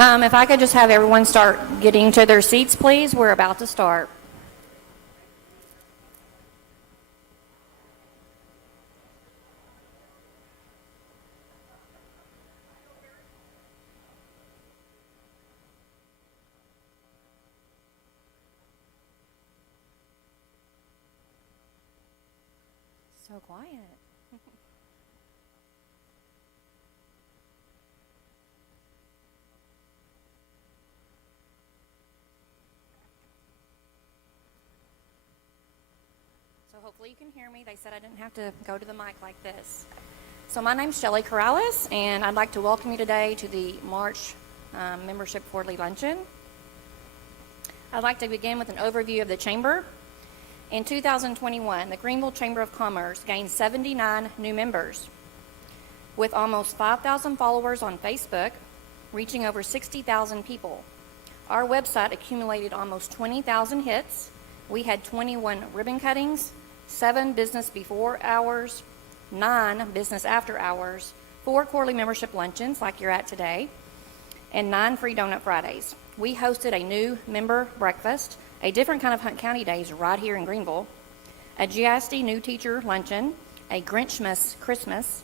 If I could just have everyone start getting to their seats, please. We're about to start. So quiet. So hopefully you can hear me. They said I didn't have to go to the mic like this. So my name's Shelly Corrales, and I'd like to welcome you today to the March Membership Quarterly Luncheon. I'd like to begin with an overview of the Chamber. In 2021, the Greenville Chamber of Commerce gained 79 new members. With almost 5,000 followers on Facebook, reaching over 60,000 people. Our website accumulated almost 20,000 hits. We had 21 ribbon cuttings, 7 business before hours, 9 business after hours, 4 quarterly membership luncheons like you're at today, and 9 free donut Fridays. We hosted a new member breakfast, a different kind of Hunt County Days right here in Greenville, a GISD new teacher luncheon, a Grinchmas Christmas,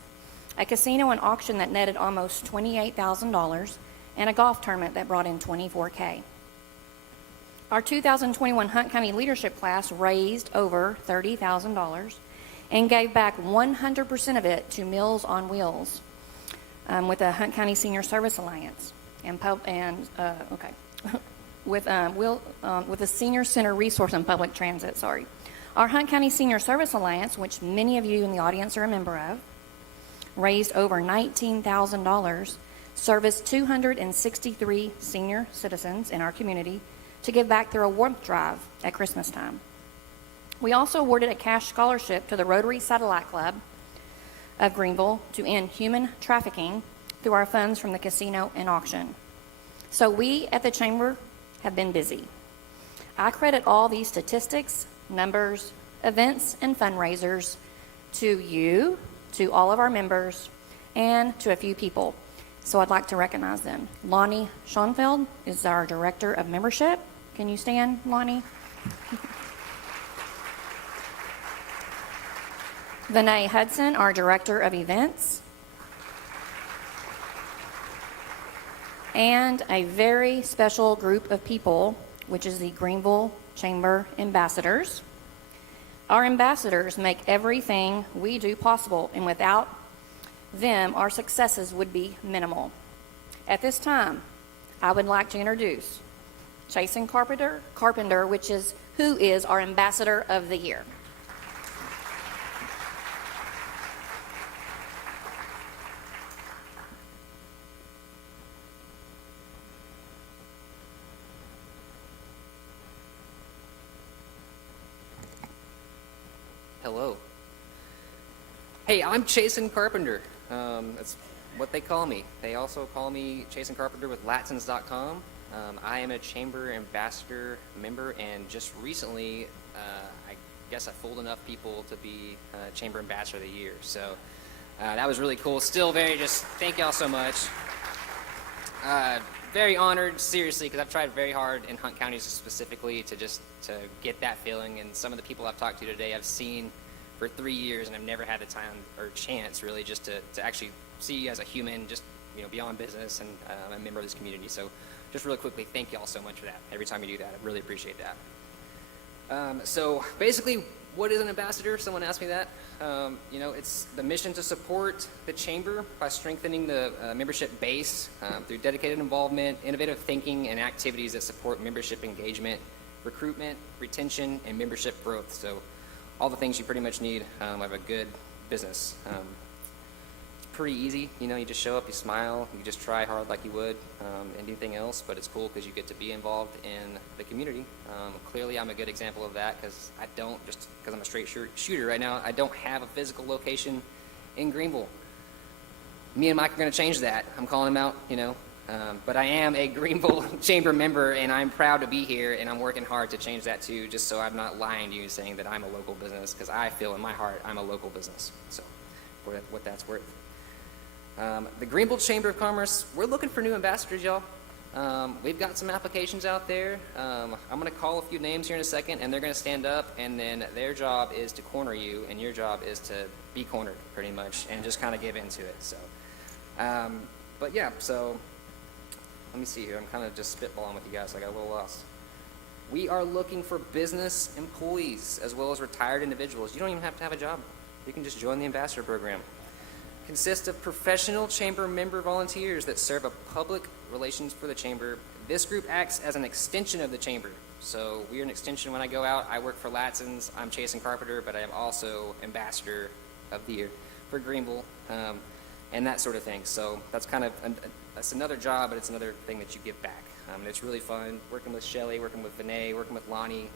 a casino and auction that netted almost $28,000, and a golf tournament that brought in $24K. Our 2021 Hunt County Leadership class raised over $30,000 and gave back 100% of it to Meals on Wheels with the Hunt County Senior Service Alliance with the Senior Center Resource and Public Transit, Our Hunt County Senior Service Alliance, which many of you in the audience are a member of, raised over $19,000, serviced 263 senior citizens in our community to give back through a warmth drive at Christmas time. We also awarded a cash scholarship to the Rotary Satellite Club of Greenville to end human trafficking through our funds from the casino and auction. So we at the Chamber have been busy. I credit all these statistics, numbers, events, and fundraisers to you, to all of our members, and to a few people. So I'd like to recognize them. Lonnie Schoenfeld is our Director of Membership. Can you stand, Lonnie? Vinay Hudson, our Director of Events. And a very special group of people, which is the Greenville Chamber Ambassadors. Our ambassadors make everything we do possible, and without them, our successes would be minimal. At this time, I would like to introduce Jason Carpenter, who is our Ambassador of the Year. Hello. Hey, I'm Jason Carpenter. That's what they call me. They also call me Jason Carpenter with Latins.com. I am a Chamber Ambassador member, and just recently, I guess I fooled enough people to be Chamber Ambassador of the Year. So that was really cool. Still thank y'all so much. Very honored, seriously, because I've tried very hard in Hunt County specifically to get that feeling, and some of the people I've talked to today I've seen for 3 years, and I've never had the time or chance really just to actually see you as a human, just beyond business, and I'm a member of this community. So just really quickly, thank y'all so much for that. Every time you do that, I really appreciate that. So basically, what is an ambassador? Someone asked me that. It's the mission to support the Chamber by strengthening the membership base through dedicated involvement, innovative thinking, and activities that support membership engagement, recruitment, retention, and membership growth. So all the things you pretty much need of a good business. It's pretty easy. You just show up, you smile, you just try hard like you would anything else, but it's cool because you get to be involved in the community. Clearly, I'm a good example of that because just because I'm a straight shooter right now, I don't have a physical location in Greenville. Me and Mike are going to change that. I'm calling him out, but I am a Greenville Chamber member, and I'm proud to be here, and I'm working hard to change that too, just so I'm not lying to you saying that I'm a local business, because I feel in my heart I'm a local business, so for what that's worth. The Greenville Chamber of Commerce, we're looking for new ambassadors, y'all. We've got some applications out there. I'm going to call a few names here in a second, and they're going to stand up, and then their job is to corner you, and your job is to be cornered, pretty much, and just kind of give into it. So, but yeah, so let me see here. I'm kind of just spitballing with you guys. So I got a little lost. We are looking for business employees as well as retired individuals. You don't even have to have a job. You can just join the ambassador program. Consists of professional chamber member volunteers that serve a public relations for the chamber. This group acts as an extension of the chamber. So we are an extension. When I go out, I work for Latson's. I'm Chase and Carpenter, but I am also ambassador of the year for Greenville, and that sort of thing. So that's kind of that's another job, but it's another thing that you give back. It's really fun working with Shelly, working with Vinay, working with Lonnie.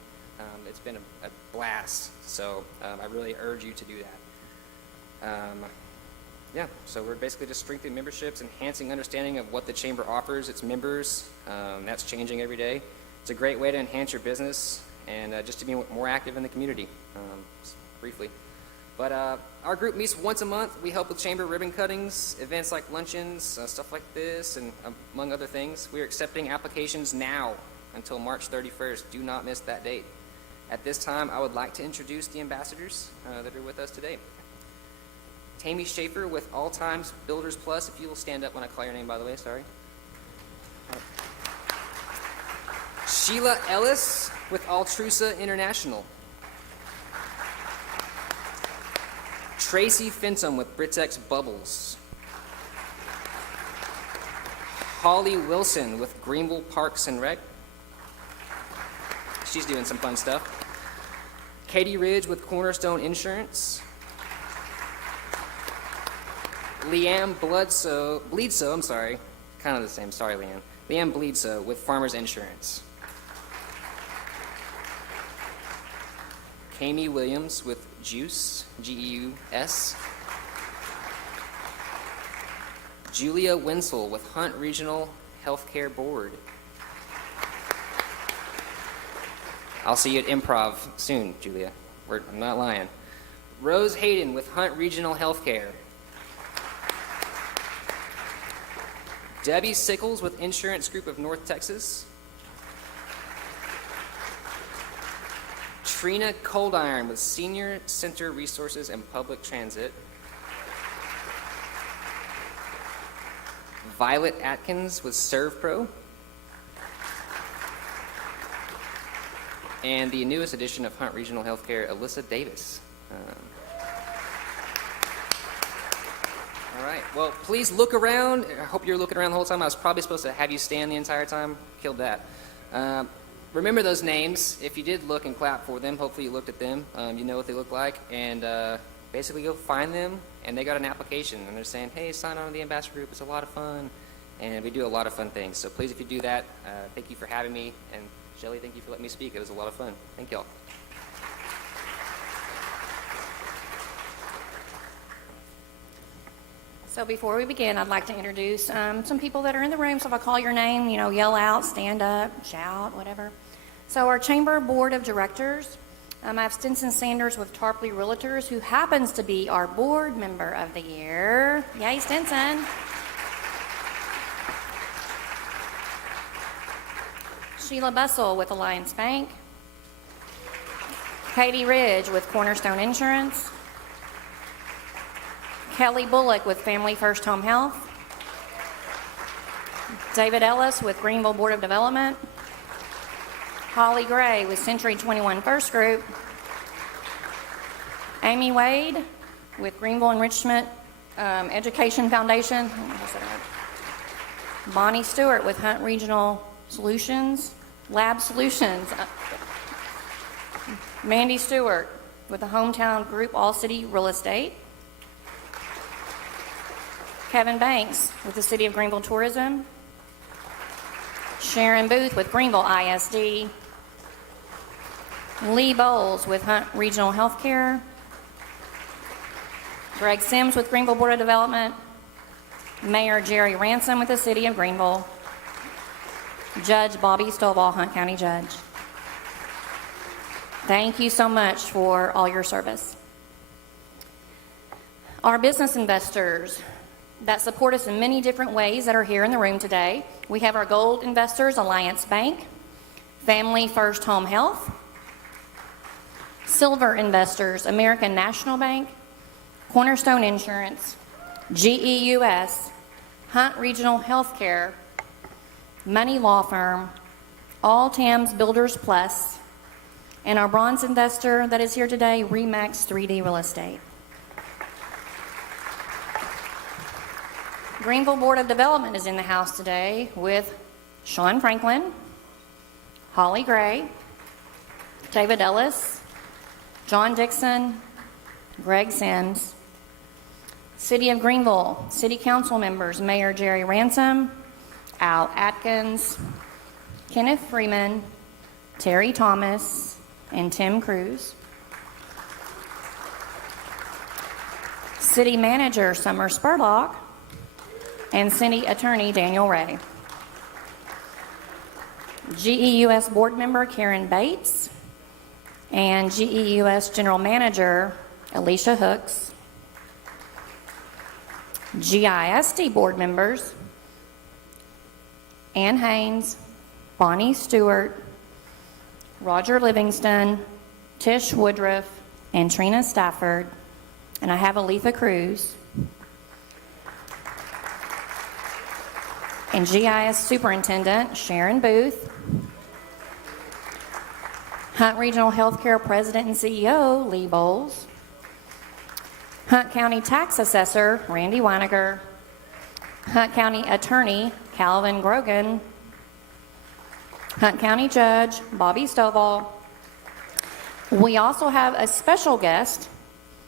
It's been a blast. So I really urge you to do that. Yeah, so we're basically just strengthening memberships, enhancing understanding of what the chamber offers its members. That's changing every day. It's a great way to enhance your business and just to be more active in the community, briefly. But our group meets once a month. We help with chamber ribbon cuttings, events like luncheons, stuff like this, and among other things. We are accepting applications now until March 31st. Do not miss that date. At this time, I would like to introduce the ambassadors that are with us today. Tammy Schaefer with All Times Builders Plus. If you will stand up when I call your name, by the way, sorry. Sheila Ellis with Altrusa International. Tracy Fenton with Britex Bubbles. Holly Wilson with Greenville Parks and Rec. She's doing some fun stuff. Katie Ridge with Cornerstone Insurance. Leanne Bleedso, I'm sorry, kind of the same, sorry Leanne. Leanne Bleedso with Farmers Insurance. Kami Williams with GEUS, G-E-U-S. Julia Winsel with Hunt Regional Healthcare Board. I'll see you at Improv soon, Julia. I'm not lying. Rose Hayden with Hunt Regional Healthcare. Debbie Sickles with Insurance Group of North Texas. Trina Coldiron with Senior Center Resources and Public Transit. Violet Atkins with ServPro. And the newest edition of Hunt Regional Healthcare, Alyssa Davis. All right, well, please look around. I hope you're looking around the whole time. I was probably supposed to have you stand the entire time. Killed that. Remember those names. If you did look and clap for them, hopefully you looked at them. You know what they look like. And basically go find them, and they got an application. And they're saying, hey, sign on to the ambassador group. It's a lot of fun. And we do a lot of fun things. So please, if you do that, thank you for having me. And Shelly, thank you for letting me speak. It was a lot of fun. Thank y'all. So before we begin, I'd like to introduce some people that are in the room. So if I call your name, yell out, stand up, shout, whatever. So our Chamber Board of Directors, I have Stinson Sanders with Tarpley Realtors, who happens to be our board member of the year. Yay, Stinson. Sheila Bussell with Alliance Bank. Katie Ridge with Cornerstone Insurance. Kelly Bullock with Family First Home Health. David Ellis with Greenville Board of Development. Holly Gray with Century 21 First Group. Amy Wade with Greenville Enrichment Education Foundation. Bonnie Stewart with Hunt Regional Solutions, Lab Solutions. Mandy Stewart with the Hometown Group All City Real Estate. Kevin Banks with the City of Greenville Tourism. Sharon Booth with Greenville ISD. Lee Bowles with Hunt Regional Healthcare. Greg Sims with Greenville Board of Development. Mayor Jerry Ransom with the City of Greenville. Judge Bobby Stovall, Hunt County Judge. Thank you so much for all your service. Our business investors. that support us in many different ways that are here in the room today. We have our gold investors, Alliance Bank, Family First Home Health, silver investors, American National Bank, Cornerstone Insurance, GEUS, Hunt Regional Healthcare, Money Law Firm, All Tams Builders Plus, and our bronze investor that is here today, RE/MAX 3D Real Estate. Greenville Board of Development is in the house today with Sean Franklin, Holly Gray, David Ellis, John Dixon, Greg Sims. City of Greenville, City Council members, Mayor Jerry Ransom, Al Atkins, Kenneth Freeman, Terry Thomas, and Tim Cruz. City Manager Summer Spurlock, and City Attorney Daniel Ray. GEUS Board Member Karen Bates, and GEUS General Manager Alicia Hooks. GISD Board Members Ann Haynes, Bonnie Stewart, Roger Livingston, Tish Woodruff, and Trina Stafford, and I have Aletha Cruz. And GIS Superintendent Sharon Booth, Hunt Regional Healthcare President and CEO Lee Bowles, Hunt County Tax Assessor Randy Weiniger, Hunt County Attorney Calvin Grogan, Hunt County Judge Bobby Stovall. We also have a special guest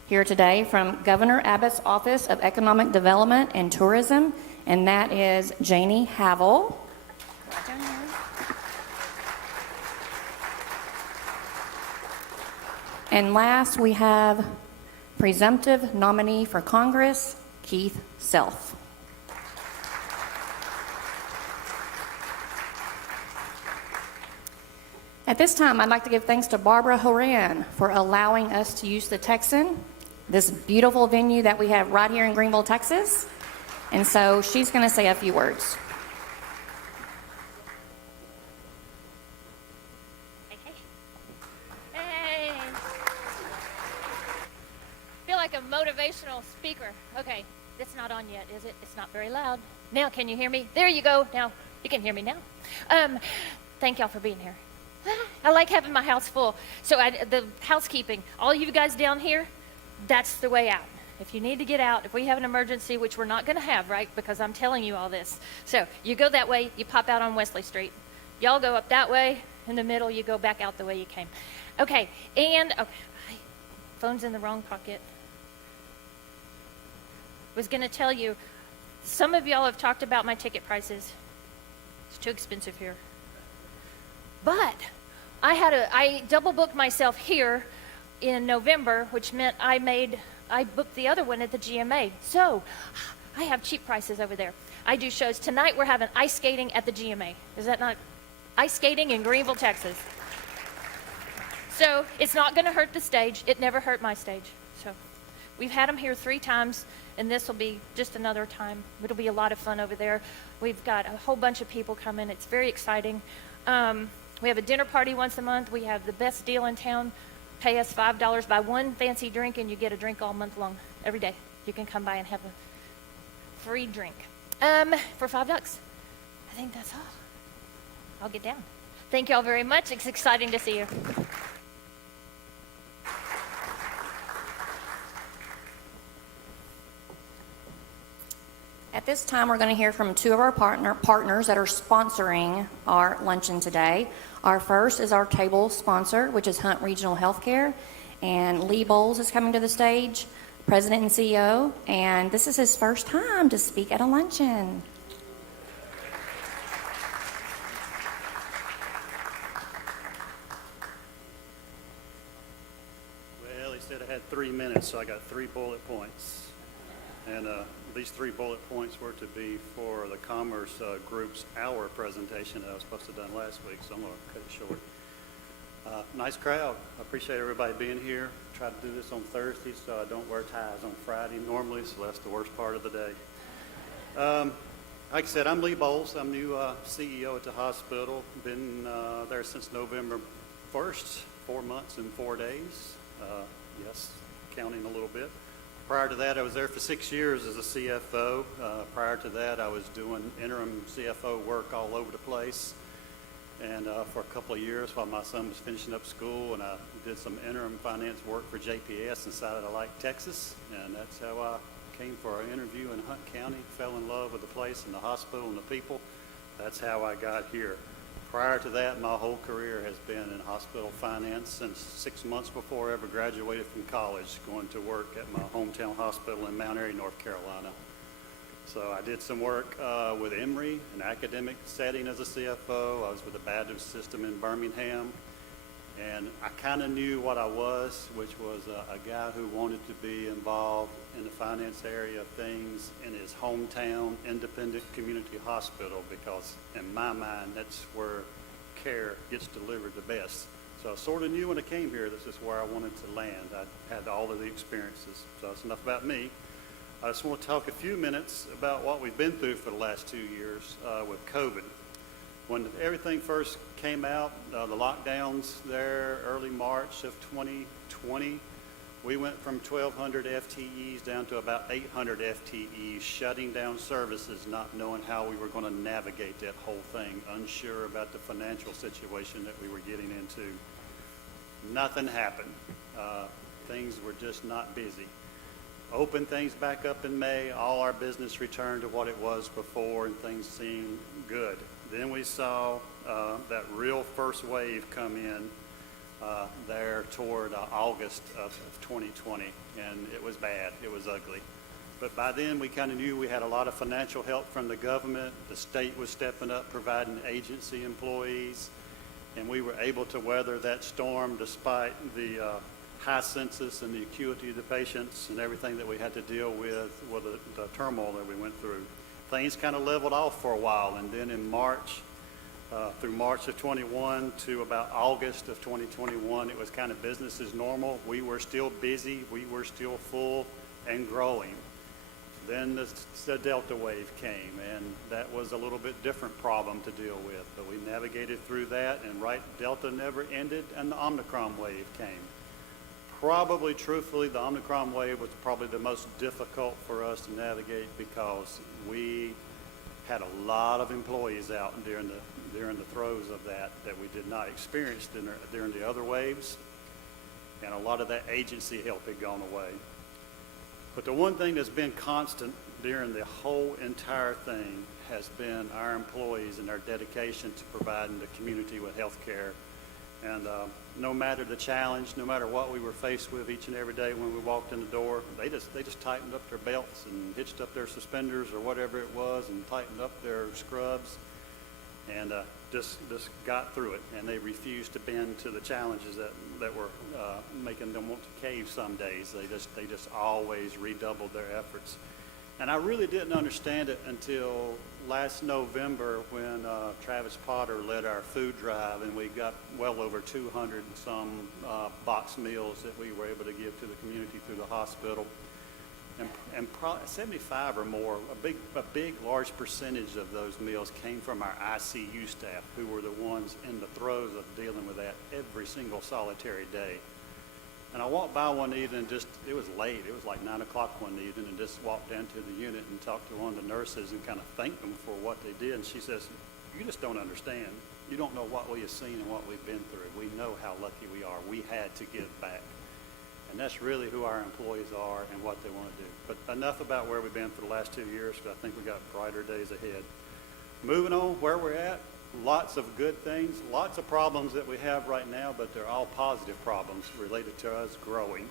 here today from Governor Abbott's Office of Economic Development and Tourism, and that is Janie Havel. And last, we have presumptive nominee for Congress, Keith Self. At this time, I'd like to give thanks to Barbara Horan for allowing us to use the Texan, this beautiful venue that we have right here in Greenville, Texas. And so she's going to say a few words. Hey. Feel like a motivational speaker. Okay, it's not on yet, is it? It's not very loud. Now, can you hear me? There you go. Now, you can hear me now. Thank y'all for being here. I like having my house full. So the housekeeping, all you guys down here, that's the way out. If you need to get out, if we have an emergency, which we're not going to have, right, because I'm telling you all this. So you go that way, you pop out on Wesley Street. Y'all go up that way, in the middle, you go back out the way you came. Okay, and, okay, phone's in the wrong pocket. Was going to tell you, some of y'all have talked about my ticket prices. It's too expensive here. But I double booked myself here in November, which meant I booked the other one at the GMA. So I have cheap prices over there. I do shows. Tonight we're having ice skating at the GMA. Is that not ice skating in Greenville, Texas? So it's not going to hurt the stage. It never hurt my stage. So we've had them here 3 times, and this will be just another time. It'll be a lot of fun over there. We've got a whole bunch of people coming. It's very exciting. We have a dinner party once a month. We have the best deal in town. Pay us $5, buy one fancy drink, and you get a drink all month long, every day. You can come by and have a free drink for $5. I think that's all. I'll get down. Thank y'all very much. It's exciting to see you. At this time, we're going to hear from 2 of our partners that are sponsoring our luncheon today. Our first is our table sponsor, which is Hunt Regional Healthcare, and Lee Bowles is coming to the stage, President and CEO, and this is his first time to speak at a luncheon. Well, he said I had 3 minutes, so I got 3 bullet points. And these 3 bullet points were to be for the Commerce Group's hour presentation that I was supposed to have done last week, so I'm going to cut it short. Nice crowd. I appreciate everybody being here. Try to do this on Thursday so I don't wear ties on Friday normally, so that's the worst part of the day. Like I said, I'm Lee Bowles. I'm new CEO at the hospital. Been there since November 1st, 4 months and 4 days. Yes, counting a little bit. Prior to that, I was there for 6 years as a CFO. Prior to that, I was doing interim CFO work all over the place. And for a couple of years while my son was finishing up school, and I did some interim finance work for JPS and decided I liked Texas. And that's how I came for our interview in Hunt County, fell in love with the place and the hospital and the people. That's how I got here. Prior to that, my whole career has been in hospital finance since 6 months before I ever graduated from college, going to work at my hometown hospital in Mount Airy, North Carolina. So I did some work with Emory, an academic setting as a CFO. I was with the Baptist system in Birmingham. And I kind of knew what I was, which was a guy who wanted to be involved in the finance area of things in his hometown independent community hospital, because in my mind, that's where care gets delivered the best. So I sort of knew when I came here, this is where I wanted to land. I had all of the experiences. So that's enough about me. I just want to talk a few minutes about what we've been through for the last 2 years with COVID. When everything first came out, the lockdowns there early March of 2020, we went from 1,200 FTEs down to about 800 FTEs, shutting down services, not knowing how we were going to navigate that whole thing, unsure about the financial situation that we were getting into. Nothing happened. Things were just not busy. Opened things back up in May, all our business returned to what it was before, and things seemed good. Then we saw that real first wave come in there toward August of 2020, and it was bad. It was ugly. But by then, we kind of knew we had a lot of financial help from the government. The state was stepping up, providing agency employees, and we were able to weather that storm despite the high census and the acuity of the patients and everything that we had to deal with the turmoil that we went through. Things kind of leveled off for a while, and then in March, through March of 21 to about August of 2021, it was kind of business as normal. We were still busy, we were still full and growing. Then the Delta wave came, and that was a little bit different problem to deal with, but we navigated through that, and Delta never ended, and the Omicron wave came. Probably, truthfully, the Omicron wave was probably the most difficult for us to navigate, because we had a lot of employees out during the throes of that we did not experience during the other waves, and a lot of that agency help had gone away. But the one thing that's been constant during the whole entire thing has been our employees and their dedication to providing the community with health care. And no matter the challenge, no matter what we were faced with each and every day when we walked in the door, they just tightened up their belts and hitched up their suspenders or whatever it was, and tightened up their scrubs, and just got through it. And they refused to bend to the challenges that were making them want to cave some days. They just always redoubled their efforts. And I really didn't understand it until last November, when Travis Potter led our food drive, and we got well over 200 and some box meals that we were able to give to the community through the hospital. And probably 75 or more, a big, large percentage of those meals came from our ICU staff, who were the ones in the throes of dealing with that every single solitary day. And I walked by one evening, it was late, it was like 9 o'clock one evening, and just walked down to the unit and talked to one of the nurses and kind of thanked them for what they did. And she says, "You just don't understand. You don't know what we have seen and what we've been through. We know how lucky we are. We had to give back." And that's really who our employees are and what they want to do. But enough about where we've been for the last 2 years, because I think we've got brighter days ahead. Moving on, where we're at, lots of good things, lots of problems that we have right now, but they're all positive problems related to us growing.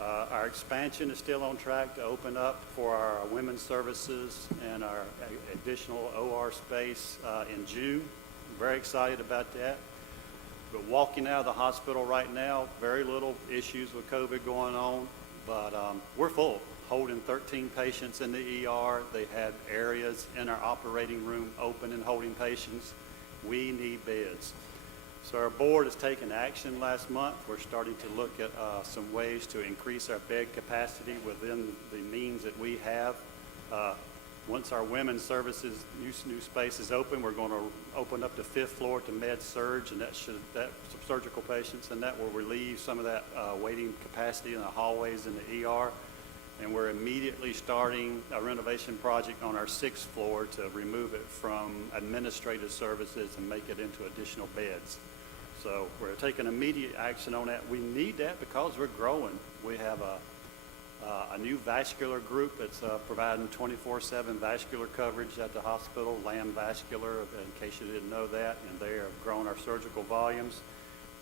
Our expansion is still on track to open up for our women's services and our additional OR space in June. I'm very excited about that. But walking out of the hospital right now, very little issues with COVID going on, but we're full, holding 13 patients in the ER. They had areas in our operating room open and holding patients. We need beds. So our board has taken action last month. We're starting to look at some ways to increase our bed capacity within the means that we have. Once our women's services new space is open, we're going to open up the 5th floor to med surge, and that surgical patients, and that will relieve some of that waiting capacity in the hallways in the ER. And we're immediately starting a renovation project on our 6th floor to remove it from administrative services and make it into additional beds. So we're taking immediate action on that. We need that because we're growing. We have a new vascular group that's providing 24/7 vascular coverage at the hospital, Lamb Vascular, in case you didn't know that, and they have grown our surgical volumes.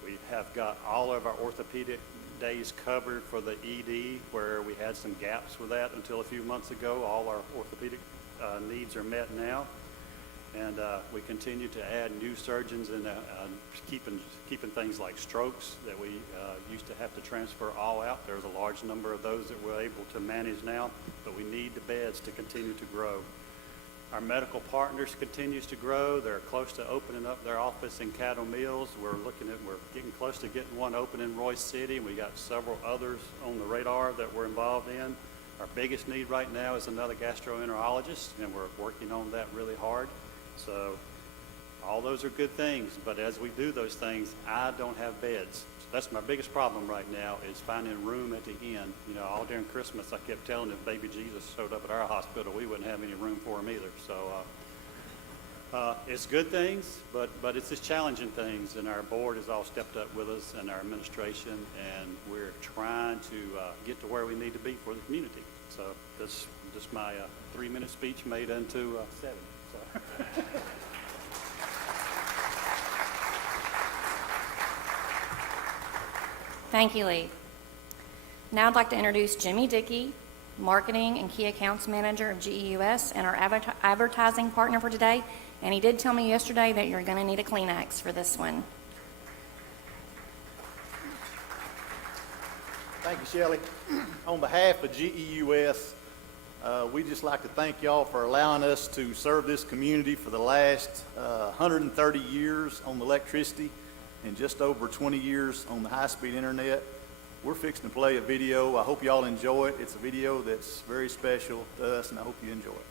We have got all of our orthopedic days covered for the ED, where we had some gaps with that until a few months ago. All our orthopedic needs are met now. And we continue to add new surgeons and keeping things like strokes that we used to have to transfer all out. There's a large number of those that we're able to manage now, but we need the beds to continue to grow. Our medical partners continues to grow. They're close to opening up their office in Cattle Mills. We're getting close to getting one open in Royce City. We got several others on the radar that we're involved in. Our biggest need right now is another gastroenterologist, and we're working on that really hard. So all those are good things, but as we do those things, I don't have beds. So that's my biggest problem right now, is finding room at the end. You know, all during Christmas, I kept telling if baby Jesus showed up at our hospital, we wouldn't have any room for him either. So it's good things, but it's just challenging things, and our board has all stepped up with us, and our administration, and we're trying to get to where we need to be for the community. So this just my 3-minute speech made into 7. So. Thank you, Lee. Now I'd like to introduce Jimmy Dickey, Marketing and Key Accounts Manager of GEUS and our advertising partner for today. And he did tell me yesterday that you're going to need a Kleenex for this one. Thank you, Shelley. On behalf of GEUS, we'd just like to thank y'all for allowing us to serve this community for the last 130 years on the electricity and just over 20 years on the high-speed internet. We're fixing to play a video. I hope y'all enjoy it. It's a video that's very special to us, and I hope you enjoy it.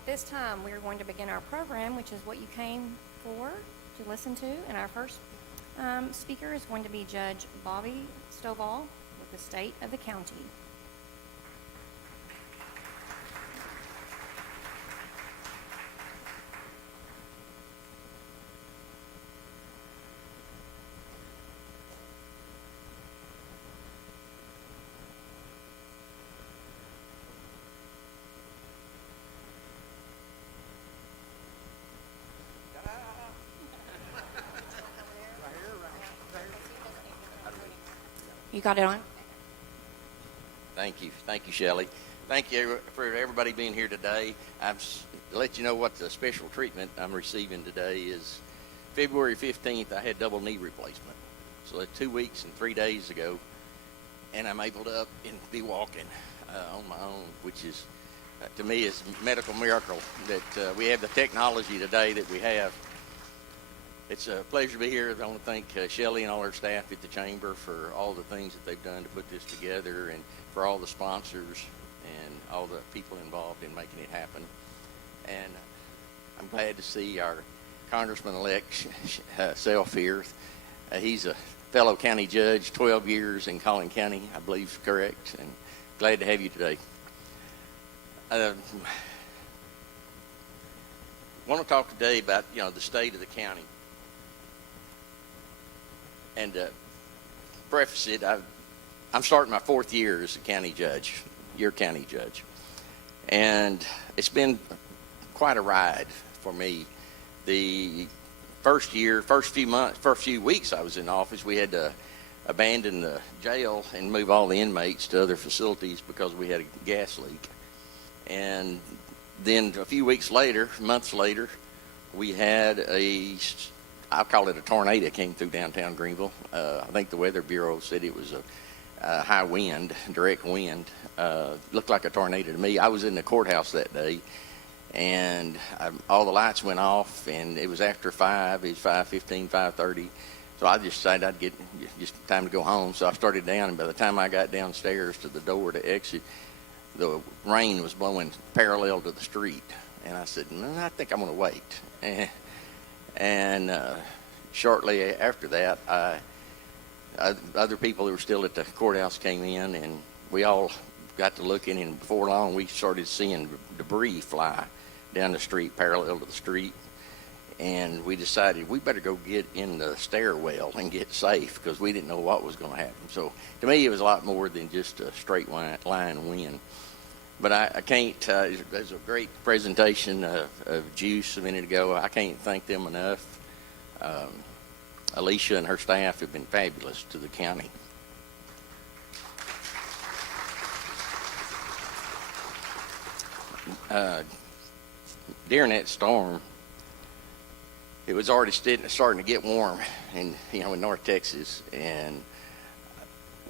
At this time, we are going to begin our program, which is what you came for to listen to. And our first speaker is going to be Judge Bobby Stovall with the state of the county. You got it on? Thank you, Shelley. Thank you for everybody being here today. To let you know what the special treatment I'm receiving today is. February 15th, I had double knee replacement. So that's 2 weeks and 3 days ago, and I'm able to up and be walking on my own, which is, to me, is a medical miracle that we have the technology today that we have. It's a pleasure to be here. I want to thank Shelley and all her staff at the Chamber for all the things that they've done to put this together, and for all the sponsors and all the people involved in making it happen. And I'm glad to see our Congressman-elect self here. He's a fellow county judge, 12 years in Collin County, I believe, correct, and glad to have you today. I want to talk today about, the state of the county. And preface it, I'm starting my 4th year as a county judge, your county judge. And it's been quite a ride for me. The first few weeks I was in office, we had to abandon the jail and move all the inmates to other facilities because we had a gas leak. And then a few weeks later, months later, we had I'll call it a tornado came through downtown Greenville. I think the Weather Bureau said it was a high wind, direct wind. Looked like a tornado to me. I was in the courthouse that day, and all the lights went off, and it was after 5. It was 5:15, 5:30. So I just decided I'd get just time to go home. So I started down, and by the time I got downstairs to the door to exit, the rain was blowing parallel to the street. And I said, I think I'm going to wait. And shortly after that, other people who were still at the courthouse came in, and we all got to looking, and before long we started seeing debris fly down the street, parallel to the street. And we decided we better go get in the stairwell and get safe because we didn't know what was going to happen. So to me, it was a lot more than just a straight line wind. But I can't, there's a great presentation of GEUS a minute ago. I can't thank them enough. Alicia and her staff have been fabulous to the county. During that storm, it was already starting to get warm in North Texas, and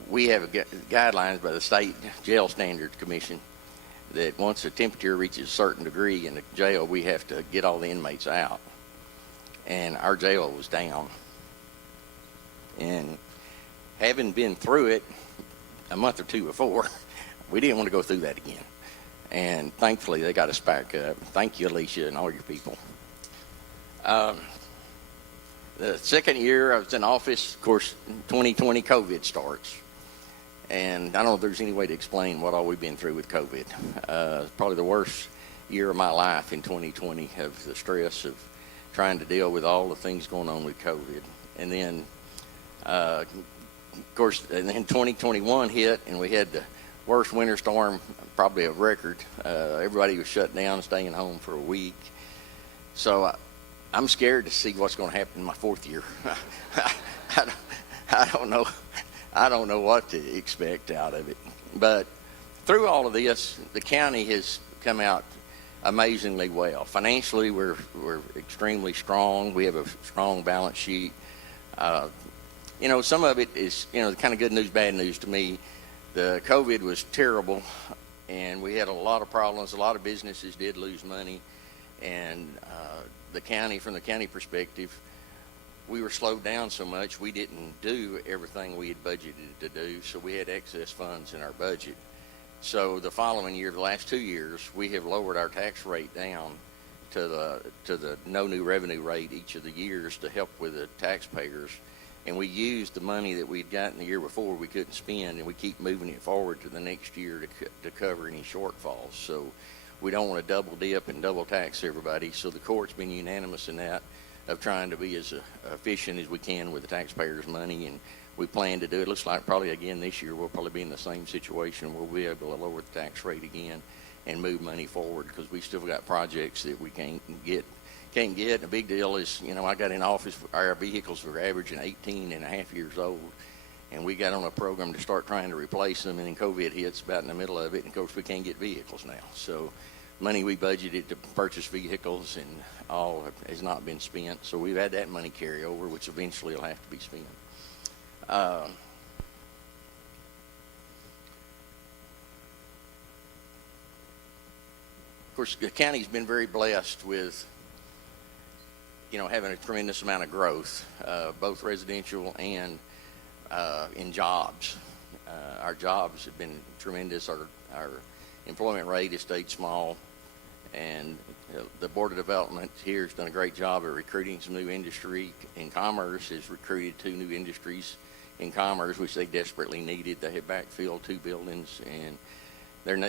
we have guidelines by the State Jail Standards Commission that once the temperature reaches a certain degree in the jail, we have to get all the inmates out. And our jail was down. And having been through it a month or two before, we didn't want to go through that again. And thankfully, they got us back up. Thank you, Alicia, and all your people. The second year I was in office, of course, 2020 COVID starts. And I don't know if there's any way to explain what all we've been through with COVID. Probably the worst year of my life in 2020 of the stress of trying to deal with all the things going on with COVID. And then, of course, and then 2021 hit, and we had the worst winter storm probably of record. Everybody was shut down, staying home for a week. So I'm scared to see what's going to happen in my 4th year. I don't know. I don't know what to expect out of it. But through all of this, the county has come out amazingly well. Financially, we're extremely strong. We have a strong balance sheet. Some of it is, kind of good news, bad news to me. The COVID was terrible, and we had a lot of problems. A lot of businesses did lose money, and from the county perspective, we were slowed down so much we didn't do everything we had budgeted to do, so we had excess funds in our budget. So the following year, the last 2 years, we have lowered our tax rate down to the no new revenue rate each of the years to help with the taxpayers. And we used the money that we'd gotten the year before we couldn't spend, and we keep moving it forward to the next year to cover any shortfalls. So we don't want to double dip and double tax everybody. So the court's been unanimous in that, of trying to be as efficient as we can with the taxpayers' money, and we plan to do it. Looks like probably again this year we'll probably be in the same situation. We'll be able to lower the tax rate again and move money forward, because we still got projects that we can't get. And the big deal is, you know, I got in office, our vehicles were averaging 18 and a half years old, and we got on a program to start trying to replace them, and then COVID hits about in the middle of it, and of course we can't get vehicles now. So money we budgeted to purchase vehicles and all has not been spent, so we've had that money carry over, which eventually will have to be spent. Of course, the county's been very blessed with, you know, having a tremendous amount of growth, both residential and in jobs. Our jobs have been tremendous. Our employment rate has stayed small, and the Board of Development here has done a great job of recruiting some new industry. In commerce has recruited 2 new industries in commerce, which they desperately needed. They have backfilled 2 buildings, and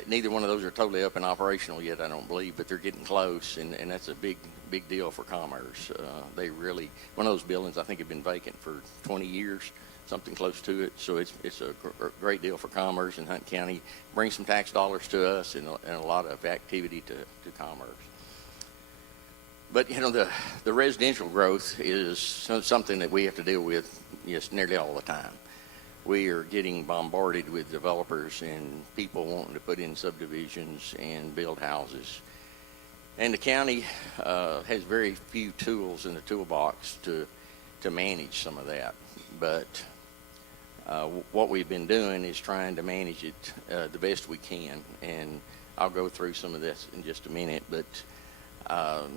neither one of those are totally up and operational yet, I don't believe, but they're getting close, and that's a big deal for commerce. They really, one of those buildings I think have been vacant for 20 years, something close to it, so it's a great deal for commerce, and Hunt County brings some tax dollars to us and a lot of activity to commerce. But, you know, the residential growth is something that we have to deal with just nearly all the time. We are getting bombarded with developers and people wanting to put in subdivisions and build houses. And the county has very few tools in the toolbox to manage some of that. But what we've been doing is trying to manage it the best we can. And I'll go through some of this in just a minute. But I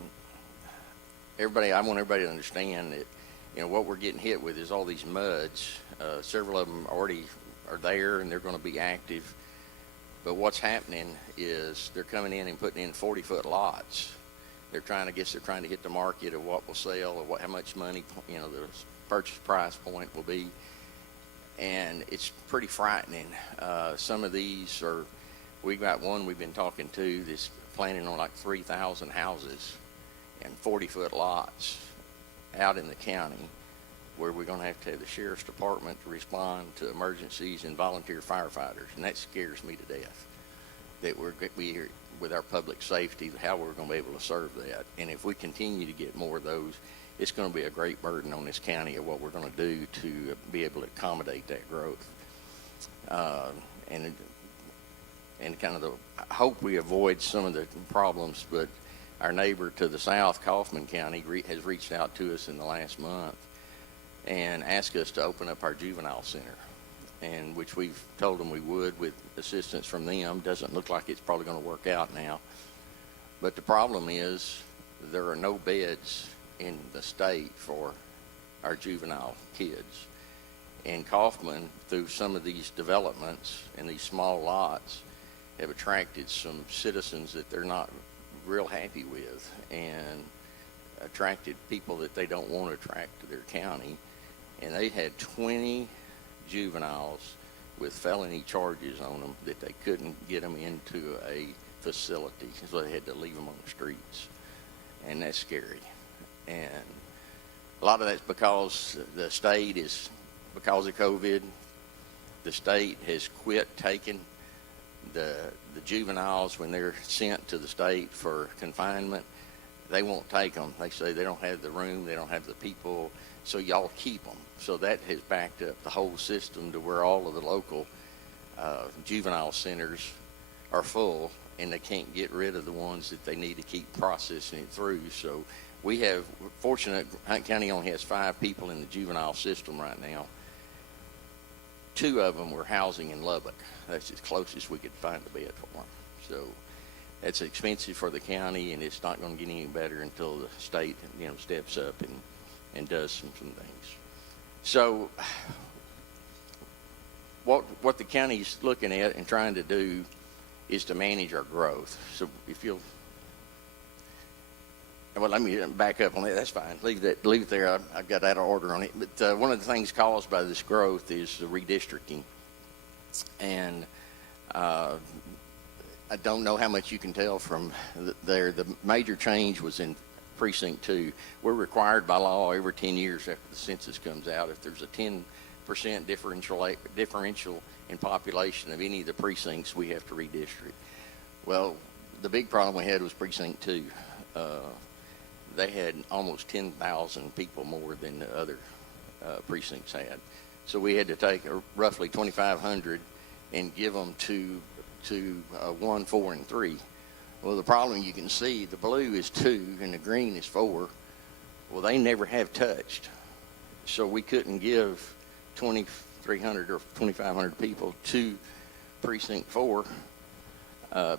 want everybody to understand that, you know, what we're getting hit with is all these MUDs. Several of them already are there, and they're going to be active. But what's happening is they're coming in and putting in 40-foot lots. They're trying to hit the market of what will sell, or how much money, you know, the purchase price point will be. And it's pretty frightening. Some of these we got one we've been talking to that's planning on like 3,000 houses and 40-foot lots out in the county, where we're going to have the sheriff's department to respond to emergencies and volunteer firefighters, and that scares me to death. That we with our public safety, how we're going to be able to serve that. And if we continue to get more of those, it's going to be a great burden on this county of what we're going to do to be able to accommodate that growth. And kind of I hope we avoid some of the problems, but our neighbor to the south, Kaufman County, has reached out to us in the last month and asked us to open up our juvenile center, and which we've told them we would with assistance from them. Doesn't look like it's probably going to work out now. But the problem is there are no beds in the state for our juvenile kids. And Kaufman, through some of these developments and these small lots, have attracted some citizens that they're not real happy with, and attracted people that they don't want to attract to their county. And they had 20 juveniles with felony charges on them that they couldn't get them into a facility, so they had to leave them on the streets. And that's scary. And a lot of that's because the state is, because of COVID, the state has quit taking the juveniles when they're sent to the state for confinement. They won't take them. They say they don't have the room, they don't have the people, so y'all keep them. So that has backed up the whole system to where all of the local juvenile centers are full, and they can't get rid of the ones that they need to keep processing it through. So we're fortunate, Hunt County only has 5 people in the juvenile system right now. 2 of them were housing in Lubbock. That's as close as we could find a bed for them. So that's expensive for the county, and it's not going to get any better until the state, you know, steps up and does some things. So what the county's looking at and trying to do is to manage our growth. So if you'll, well, let me back up on that. That's fine. Leave it there. I got out of order on it. But one of the things caused by this growth is the redistricting. And I don't know how much you can tell from there. The major change was in Precinct 2. We're required by law every 10 years after the census comes out, if there's a 10% differential in population of any of the precincts, we have to redistrict. Well, the big problem we had was Precinct 2. They had almost 10,000 people more than the other precincts had. So we had to take roughly 2,500 and give them to 1, 4, and 3. Well, the problem you can see, the blue is 2 and the green is 4. Well, they never have touched. So we couldn't give 2,300 or 2,500 people to Precinct 4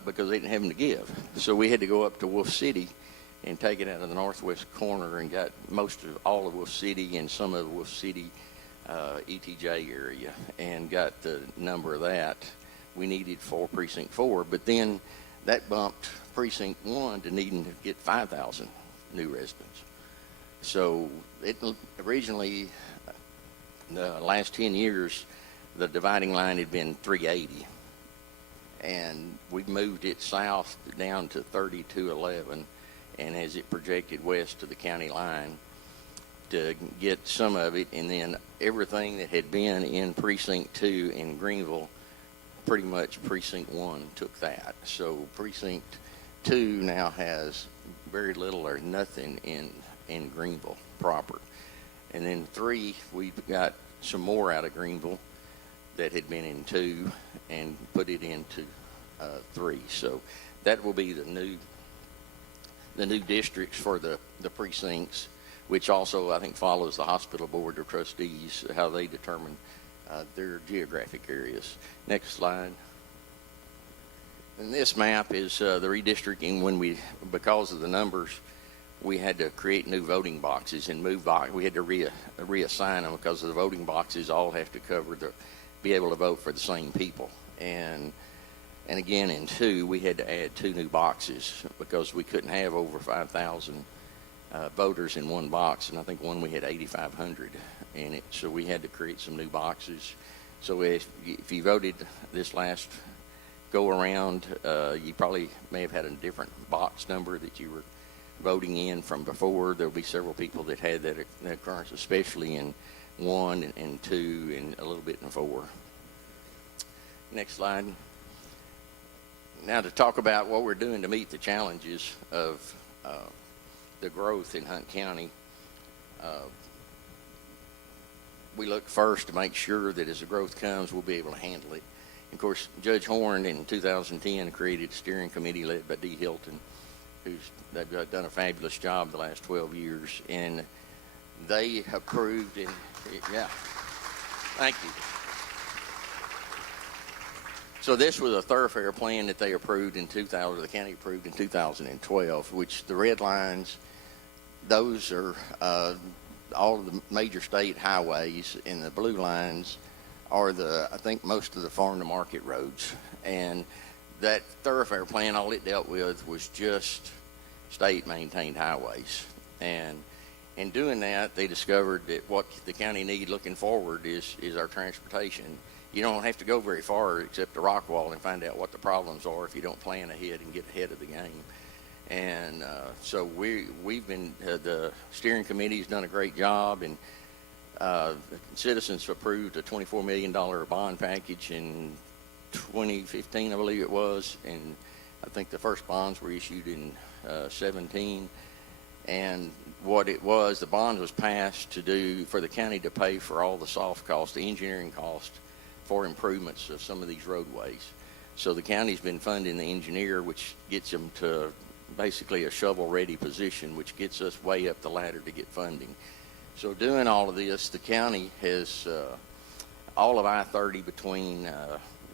because they didn't have them to give. So we had to go up to Wolf City and take it out of the northwest corner and got most of all of Wolf City and some of Wolf City ETJ area and got the number of that we needed for Precinct 4. But then that bumped Precinct 1 to needing to get 5,000 new residents. So it originally, the last 10 years, the dividing line had been 380. And we moved it south down to 3211, and as it projected west to the county line to get some of it, and then everything that had been in Precinct 2 in Greenville, pretty much Precinct 1 took that. So Precinct 2 now has very little or nothing in Greenville proper. And then 3, we've got some more out of Greenville that had been in 2 and put it into 3. So that will be the new districts for the precincts, which also I think follows the hospital board of trustees, how they determine their geographic areas. Next slide. And this map is the redistricting. Because of the numbers, we had to create new voting boxes and move box. We had to reassign them because of the voting boxes all have to be able to vote for the same people. And again, in 2, we had to add 2 new boxes because we couldn't have over 5,000 voters in one box, and I think one we had 8,500 in it. So we had to create some new boxes. So if you voted this last go around, you probably may have had a different box number that you were voting in from before. There'll be several people that had that occurrence, especially in 1 and 2 and a little bit in 4. Next slide. Now to talk about what we're doing to meet the challenges of the growth in Hunt County. We look first to make sure that as the growth comes, we'll be able to handle it. Of course, Judge Horn in 2010 created a steering committee led by Dee Hilton, they've done a fabulous job the last 12 years, and they approved, and yeah, thank you. So this was a thoroughfare plan that they approved in 2000, the county approved in 2012, which the red lines, those are all of the major state highways, and the blue lines are I think most of the farm to market roads. And that thoroughfare plan, all it dealt with was just state maintained highways. And in doing that, they discovered that what the county need looking forward is our transportation. You don't have to go very far except to Rockwall and find out what the problems are if you don't plan ahead and get ahead of the game. And so we've been, the steering committee has done a great job, and citizens approved a $24 million bond package in 2015, I believe it was, and I think the first bonds were issued in 17. And what it was, the bond was passed for the county to pay for all the soft costs, the engineering costs for improvements of some of these roadways. So the county's been funding the engineer, which gets them to basically a shovel-ready position, which gets us way up the ladder to get funding. So doing all of this, the county has all of I-30 between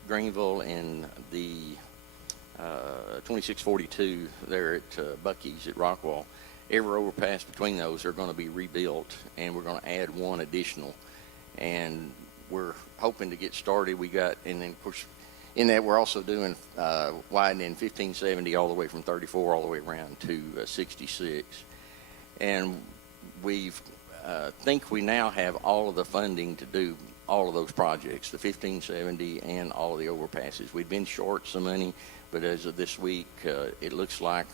Greenville and the 2642 there at Bucky's at Rockwall. Every overpass between those are going to be rebuilt, and we're going to add one additional. And we're hoping to get started. And then, of course, In that, we're also doing widening 1570 all the way from 34 all the way around to 66. And we think we now have all of the funding to do all of those projects, the 1570 and all of the overpasses. We've been short some money, but as of this week, it looks like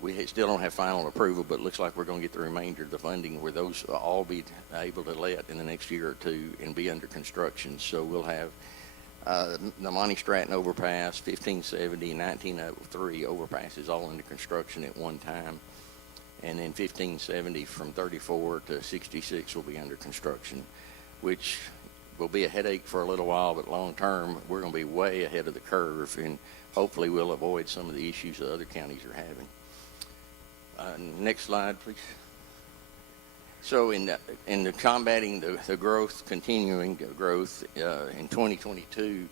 we still don't have final approval, but it looks like we're going to get the remainder of the funding where those will all be able to let in the next year or two and be under construction. So we'll have the Monty Stratton overpass, 1570, 1903 overpasses all under construction at one time. And then 1570 from 34 to 66 will be under construction, which will be a headache for a little while, but long term, we're going to be way ahead of the curve, and hopefully we'll avoid some of the issues that other counties are having. Next slide, please. So in the combating the growth, continuing growth, in 2022,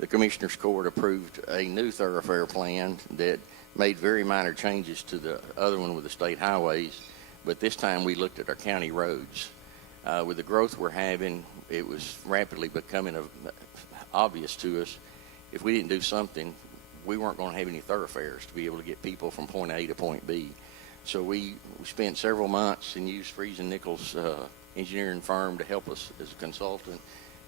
the Commissioners Court approved a new thoroughfare plan that made very minor changes to the other one with the state highways, but this time we looked at our county roads. With the growth we're having, it was rapidly becoming obvious to us if we didn't do something, we weren't going to have any thoroughfares to be able to get people from point A to point B. So we spent several months and used Freese and Nichols engineering firm to help us as a consultant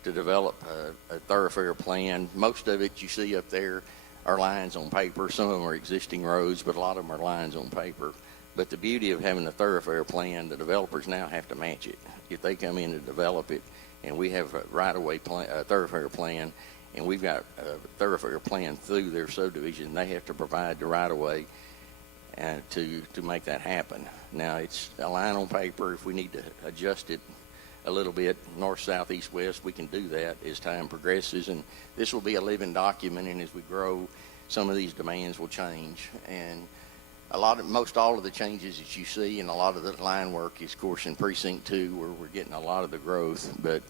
to develop a thoroughfare plan. Most of it you see up there are lines on paper. Some of them are existing roads, but a lot of them are lines on paper. But the beauty of having a thoroughfare plan, the developers now have to match it. If they come in to develop it, and we have a right-of-way plan, a thoroughfare plan, and we've got a thoroughfare plan through their subdivision, they have to provide the right-of-way to make that happen. Now, it's a line on paper. If we need to adjust it a little bit, north, south, east, west, we can do that as time progresses. And this will be a living document, and as we grow, some of these demands will change. And most all of the changes that you see and a lot of the line work is, of course, in Precinct 2, where we're getting a lot of the growth. But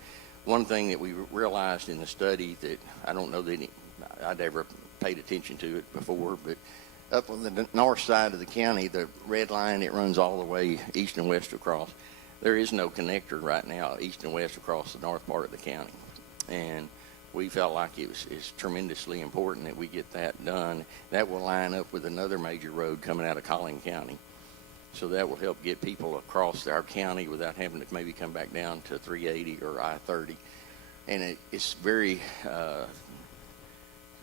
one thing that we realized in the study that I don't know that I'd ever paid attention to it before, but up on the north side of the county, the red line, it runs all the way east and west across. There is no connector right now east and west across the north part of the county. And we felt like it's tremendously important that we get that done. That will line up with another major road coming out of Collin County. So that will help get people across our county without having to maybe come back down to 380 or I-30. And it's very,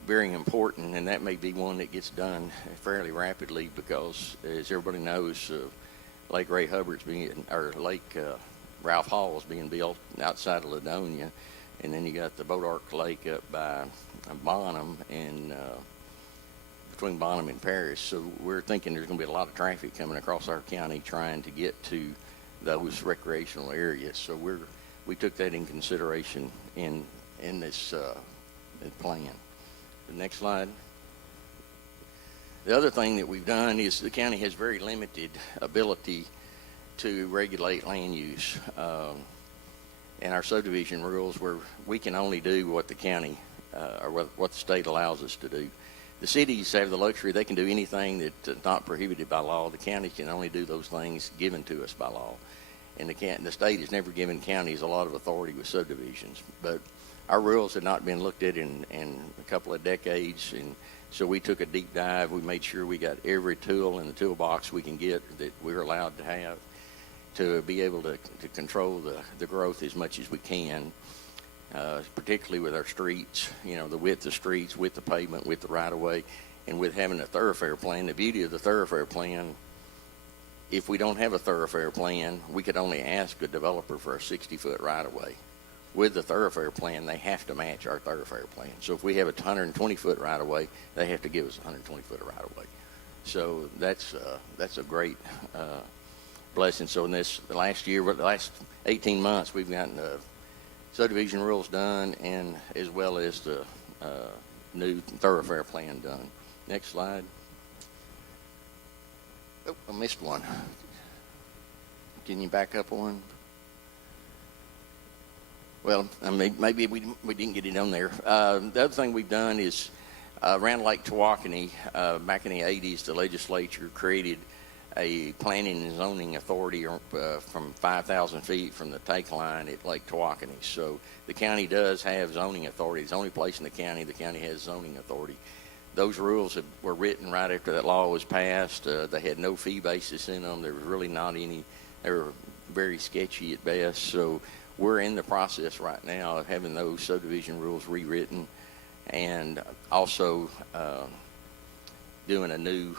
very important, and that may be one that gets done fairly rapidly because, as everybody knows, Lake Ray Hubbard's Lake Ralph Hall is being built outside of Ladonia. And then you got the Boat Ark Lake up by Bonham and between Bonham and Paris. So we're thinking there's going to be a lot of traffic coming across our county trying to get to those recreational areas. So we took that in consideration in this plan. The next slide. The other thing that we've done is the county has very limited ability to regulate land use. And our subdivision rules where we can only do what the county or what the state allows us to do. The cities have the luxury, they can do anything that's not prohibited by law. The county can only do those things given to us by law. And the state has never given counties a lot of authority with subdivisions. But our rules had not been looked at in a couple of decades, and so we took a deep dive. We made sure we got every tool in the toolbox we can get that we're allowed to have to be able to control the growth as much as we can, particularly with our streets, the width of streets, width of pavement, width of right-of-way, and with having a thoroughfare plan. The beauty of the thoroughfare plan, if we don't have a thoroughfare plan, we could only ask a developer for a 60-foot right-of-way. With the thoroughfare plan, they have to match our thoroughfare plan. So if we have a 120-foot right-of-way, they have to give us a 120-foot right-of-way. So that's a great blessing. So in the last 18 months, we've gotten the subdivision rules done, and as well as the new thoroughfare plan done. Next slide. Oh, I missed one. Can you back up one? Well, maybe we didn't get it on there. The other thing we've done is around Lake Tawakoni, back in the 80s, the legislature created a planning and zoning authority from 5,000 feet from the take line at Lake Tawakoni. So the county does have zoning authority. It's the only place in the county has zoning authority. Those rules were written right after that law was passed. They had no fee basis in them. There was really not any. They were very sketchy at best. So we're in the process right now of having those subdivision rules rewritten, and also doing a new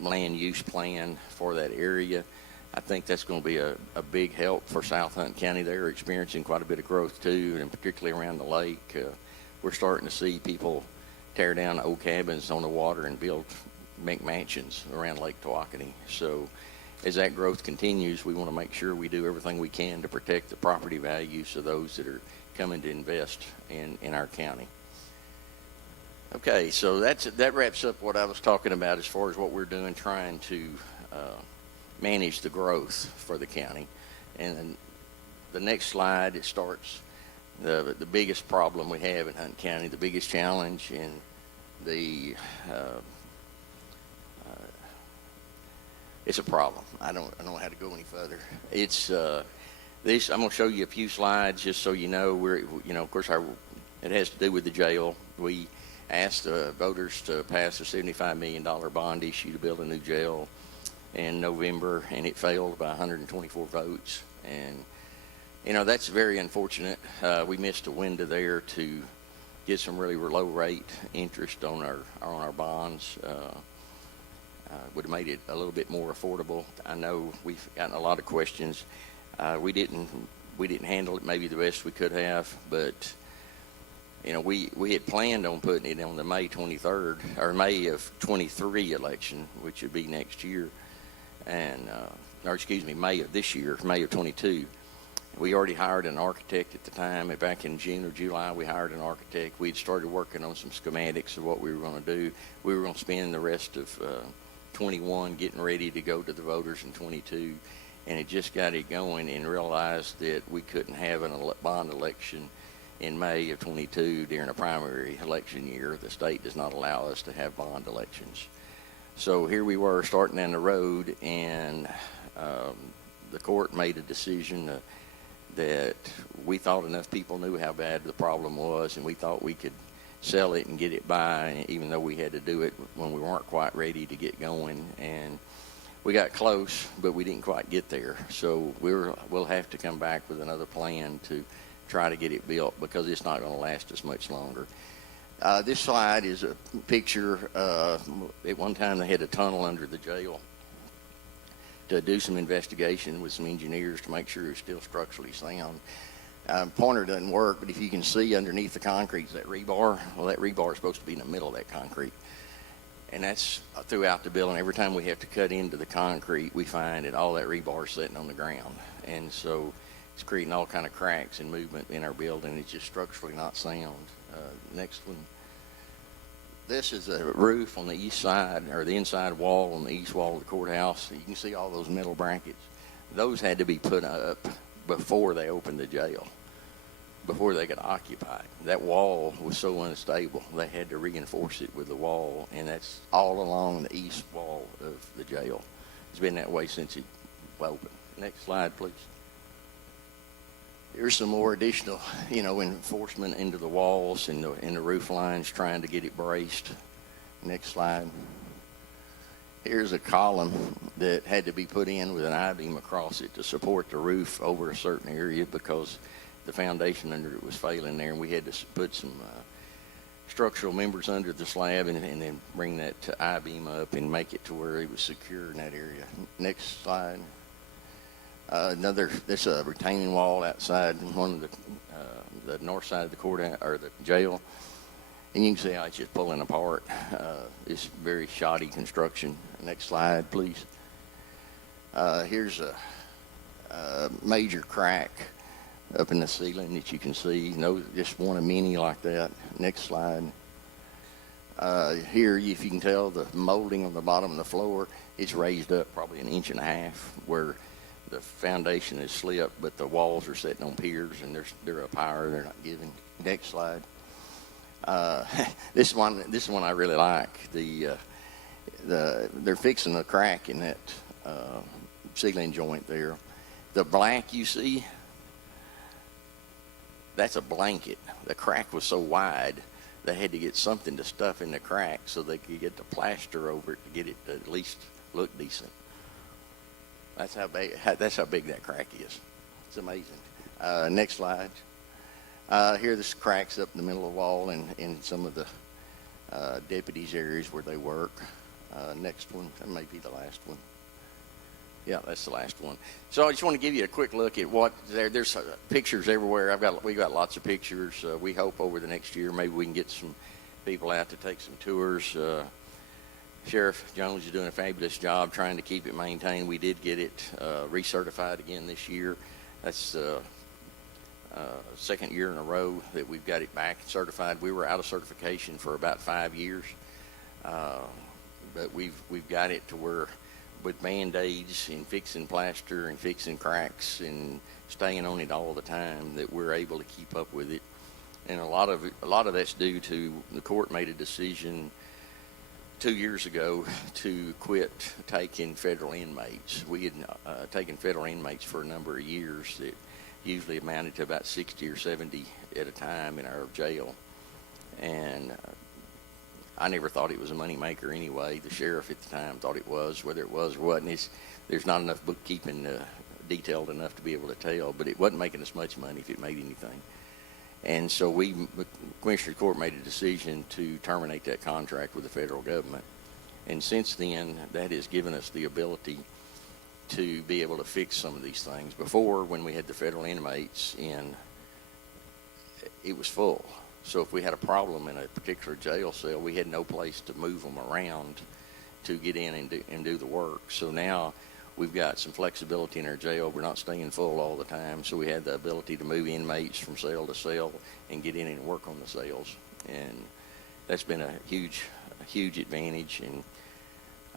land use plan for that area. I think that's going to be a big help for South Hunt County. They're experiencing quite a bit of growth too, and particularly around the lake. We're starting to see people tear down old cabins on the water and make mansions around Lake Tawakoni. So as that growth continues, we want to make sure we do everything we can to protect the property values of those that are coming to invest in our county. Okay, so that wraps up what I was talking about as far as what we're doing, trying to manage the growth for the county. And the next slide, it starts the biggest problem we have in Hunt County, the biggest challenge, and it's a problem. I don't know how to go any further. It's this. I'm going to show you a few slides just so you know. Of course, it has to do with the jail. We asked the voters to pass a $75 million bond issue to build a new jail in November, and it failed by 124 votes. And that's very unfortunate. We missed a window there to get some really low rate interest on our bonds. Would have made it a little bit more affordable. I know we've gotten a lot of questions. We didn't handle it maybe the best we could have, but we had planned on putting it on the May 23rd or May of 23 election, which would be next year, May of this year, May of 22. We already hired an architect at the time. Back in June or July, we hired an architect. We'd started working on some schematics of what we were going to do. We were going to spend the rest of 21 getting ready to go to the voters in 22, and it just got it going and realized that we couldn't have a bond election in May of 22 during a primary election year. The state does not allow us to have bond elections. So here we were starting down the road, and the court made a decision that we thought enough people knew how bad the problem was, and we thought we could sell it and get it by, even though we had to do it when we weren't quite ready to get going. And we got close, but we didn't quite get there. So we'll have to come back with another plan to try to get it built, because it's not going to last us much longer. This slide is a picture. At one time they had a tunnel under the jail to do some investigation with some engineers to make sure it's still structurally sound. Pointer doesn't work, but if you can see underneath the concrete is that rebar. Well, that rebar is supposed to be in the middle of that concrete. And that's throughout the building. Every time we have to cut into the concrete, we find that all that rebar is sitting on the ground. And so it's creating all kind of cracks and movement in our building. It's just structurally not sound. Next one. This is a roof on the east side, or the inside wall on the east wall of the courthouse. You can see all those metal brackets. Those had to be put up before they opened the jail, before they could occupy it. That wall was so unstable, they had to reinforce it with the wall, and that's all along the east wall of the jail. It's been that way since it opened. Next slide, please. Here's some more additional, enforcement into the walls and the roof lines, trying to get it braced. Next slide. Here's a column that had to be put in with an I-beam across it to support the roof over a certain area, because the foundation under it was failing there, and we had to put some structural members under the slab and then bring that I-beam up and make it to where it was secure in that area. Next slide. There's a retaining wall outside one of the north side of the courthouse, or the jail, and you can see how it's just pulling apart. It's very shoddy construction. Next slide, please. Here's a major crack up in the ceiling that you can see. Just one of many like that. Next slide. Here, if you can tell, the molding on the bottom of the floor, it's raised up probably 1.5 inches, where the foundation is slipped, but the walls are sitting on piers, and they're up higher. They're not giving. Next slide. This one I really like. They're fixing a crack in that ceiling joint there. The black you see, that's a blanket. The crack was so wide, they had to get something to stuff in the crack so they could get the plaster over it to get it to at least look decent. That's how big that crack is. It's amazing. Next slide. Here, this cracks up in the middle of the wall and in some of the deputies' areas where they work. Next one, that may be the last one. Yeah, that's the last one. So I just want to give you a quick look at what there's pictures everywhere. We got lots of pictures. We hope over the next year maybe we can get some people out to take some tours. Sheriff Jones is doing a fabulous job trying to keep it maintained. We did get it recertified again this year. That's second year in a row that we've got it back certified. We were out of certification for about 5 years, but we've got it to where, with Band-Aids and fixing plaster and fixing cracks and staying on it all the time, that we're able to keep up with it. And a lot of that's due to the court made a decision 2 years ago to quit taking federal inmates. We had taken federal inmates for a number of years that usually amounted to about 60 or 70 at a time in our jail. And I never thought it was a money maker anyway. The sheriff at the time thought it was. Whether it was or wasn't, there's not enough bookkeeping detailed enough to be able to tell, but it wasn't making us much money if it made anything. And so the Commissioner's Court made a decision to terminate that contract with the federal government. And since then, that has given us the ability to be able to fix some of these things. Before, when we had the federal inmates in, it was full. So if we had a problem in a particular jail cell, we had no place to move them around to get in and do the work. So now we've got some flexibility in our jail. We're not staying full all the time. So we had the ability to move inmates from cell to cell and get in and work on the cells. And that's been a huge advantage. And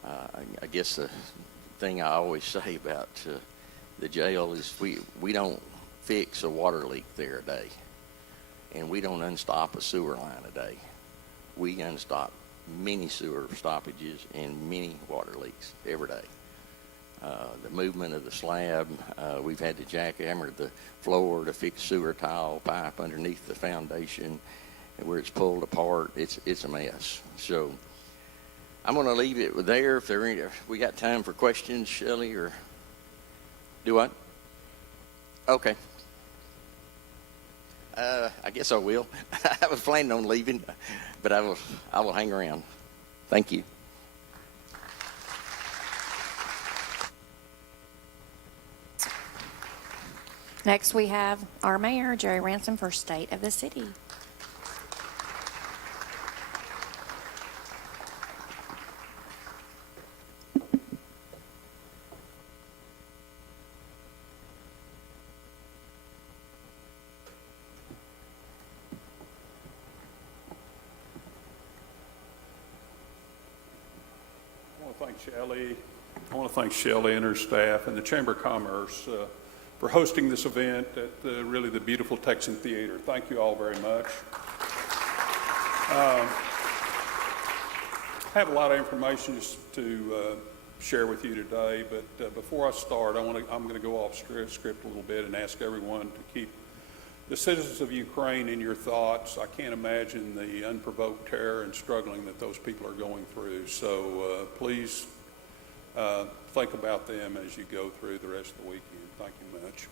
I guess the thing I always say about the jail is we don't fix a water leak there a day. And we don't unstop a sewer line a day. We unstop many sewer stoppages and many water leaks every day. The movement of the slab, we've had to jackhammer the floor to fix sewer tile pipe underneath the foundation, and where it's pulled apart, it's a mess. So I'm going to leave it there. If we got time for questions, Shelley, or do what? Okay. I guess I will. I was planning on leaving, but I will hang around. Thank you. Next, we have our mayor, Jerry Ransom, for State of the City. I want to thank Shelley and her staff and the Chamber of Commerce for hosting this event at really the beautiful Texan Theater. Thank you all very much. I have a lot of information just to share with you today, but before I start, I'm going to go off script a little bit and ask everyone to keep the citizens of Ukraine in your thoughts. I can't imagine the unprovoked terror and struggling that those people are going through. So please think about them as you go through the rest of the weekend. Thank you much.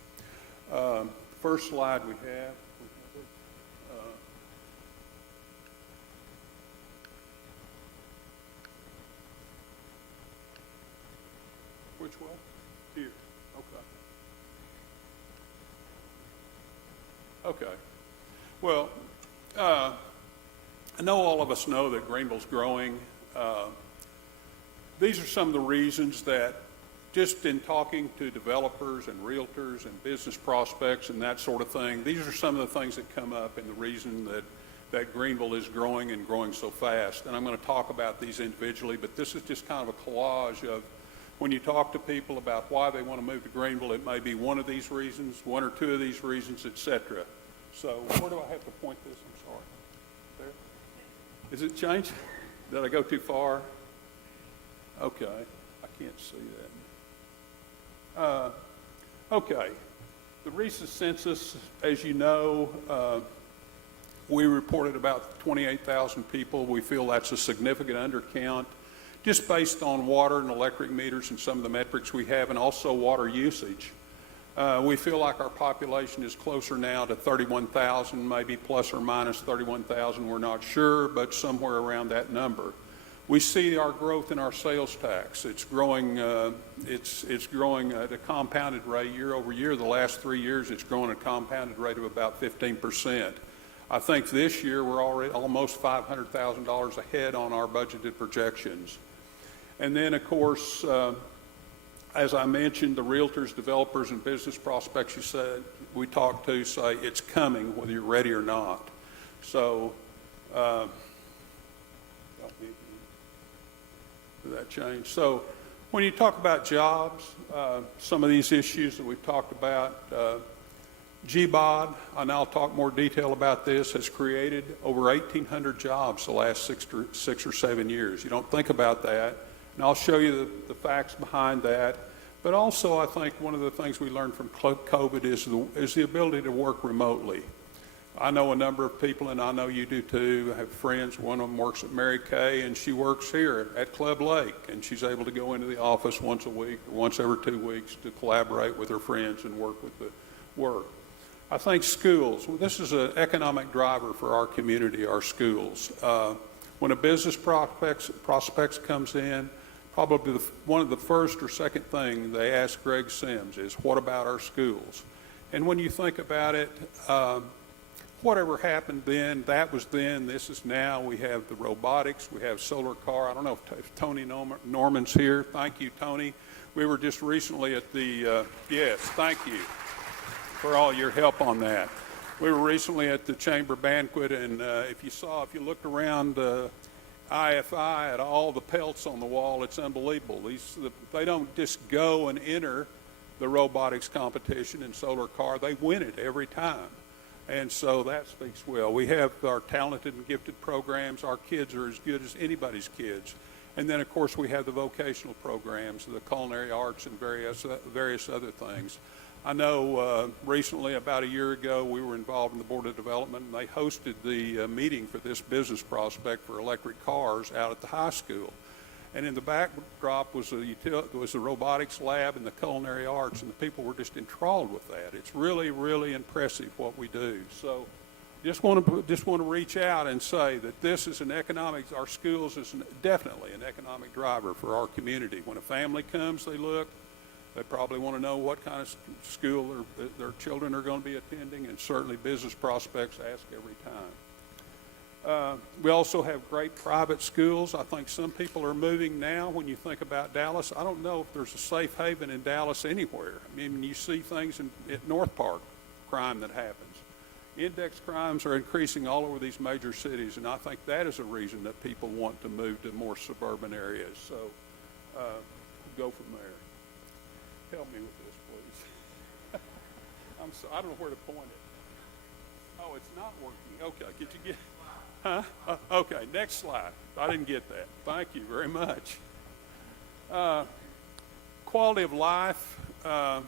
First slide we have. Which one? Here. Okay. Okay. Well, I know all of us know that Greenville's growing. These are some of the reasons that, just in talking to developers and realtors and business prospects and that sort of thing, these are some of the things that come up and the reason that Greenville is growing and growing so fast. And I'm going to talk about these individually, but this is just kind of a collage of when you talk to people about why they want to move to Greenville, it may be one of these reasons, one or two of these reasons, etc. So where do I have to point this? I'm sorry. There? Is it changed? Did I go too far? Okay. I can't see that. Okay. The recent census, as you know, we reported about 28,000 people. We feel that's a significant undercount, just based on water and electric meters and some of the metrics we have, and also water usage. We feel like our population is closer now to 31,000, maybe plus or minus 31,000. We're not sure, but somewhere around that number. We see our growth in our sales tax. It's growing. It's growing at a compounded rate year over year. The last 3 years, it's grown at a compounded rate of about 15%. I think this year we're already almost $500,000 ahead on our budgeted projections. And then, of course, as I mentioned, the realtors, developers, and business prospects you said we talked to say it's coming, whether you're ready or not. So. That change. So when you talk about jobs, some of these issues that we've talked about, GBOD, and I'll talk more detail about this, has created over 1,800 jobs the last 6 or 7 years. You don't think about that, and I'll show you the facts behind that. But also, I think one of the things we learned from COVID is the ability to work remotely. I know a number of people, and I know you do too. I have friends. One of them works at Mary Kay, and she works here at Club Lake, and she's able to go into the office once a week or once every 2 weeks to collaborate with her friends and work with the work. I think schools, well, this is an economic driver for our community, our schools. When a business prospects comes in, probably one of the first or second thing they ask Greg Sims is, what about our schools? And when you think about it, whatever happened then, that was then, this is now. We have the robotics, we have solar car. I don't know if Tony Norman's here. Thank you, Tony. We were just recently at the, yes, thank you for all your help on that. We were recently at the Chamber banquet, and if you looked around IFI at all the pelts on the wall, it's unbelievable. They don't just go and enter the robotics competition in solar car, they win it every time. And so that speaks well. We have our talented and gifted programs. Our kids are as good as anybody's kids. And then, of course, we have the vocational programs, the culinary arts, and various other things. I know recently, about a year ago, we were involved in the Board of Development, and they hosted the meeting for this business prospect for electric cars out at the high school. And in the backdrop was the robotics lab and the culinary arts, and the people were just enthralled with that. It's really, really impressive what we do. So just want to reach out and say that this is our schools is definitely an economic driver for our community. When a family comes, they probably want to know what kind of school their children are going to be attending, and certainly business prospects ask every time. We also have great private schools. I think some people are moving now. When you think about Dallas, I don't know if there's a safe haven in Dallas anywhere. I mean, you see things at North Park, crime that happens. Index crimes are increasing all over these major cities, and I think that is a reason that people want to move to more suburban areas. So go from there. Help me with this, please. I don't know where to point it. Oh, it's not working. Okay, could you get... Huh? Okay, next slide. I didn't get that. Thank you very much. Quality of life. I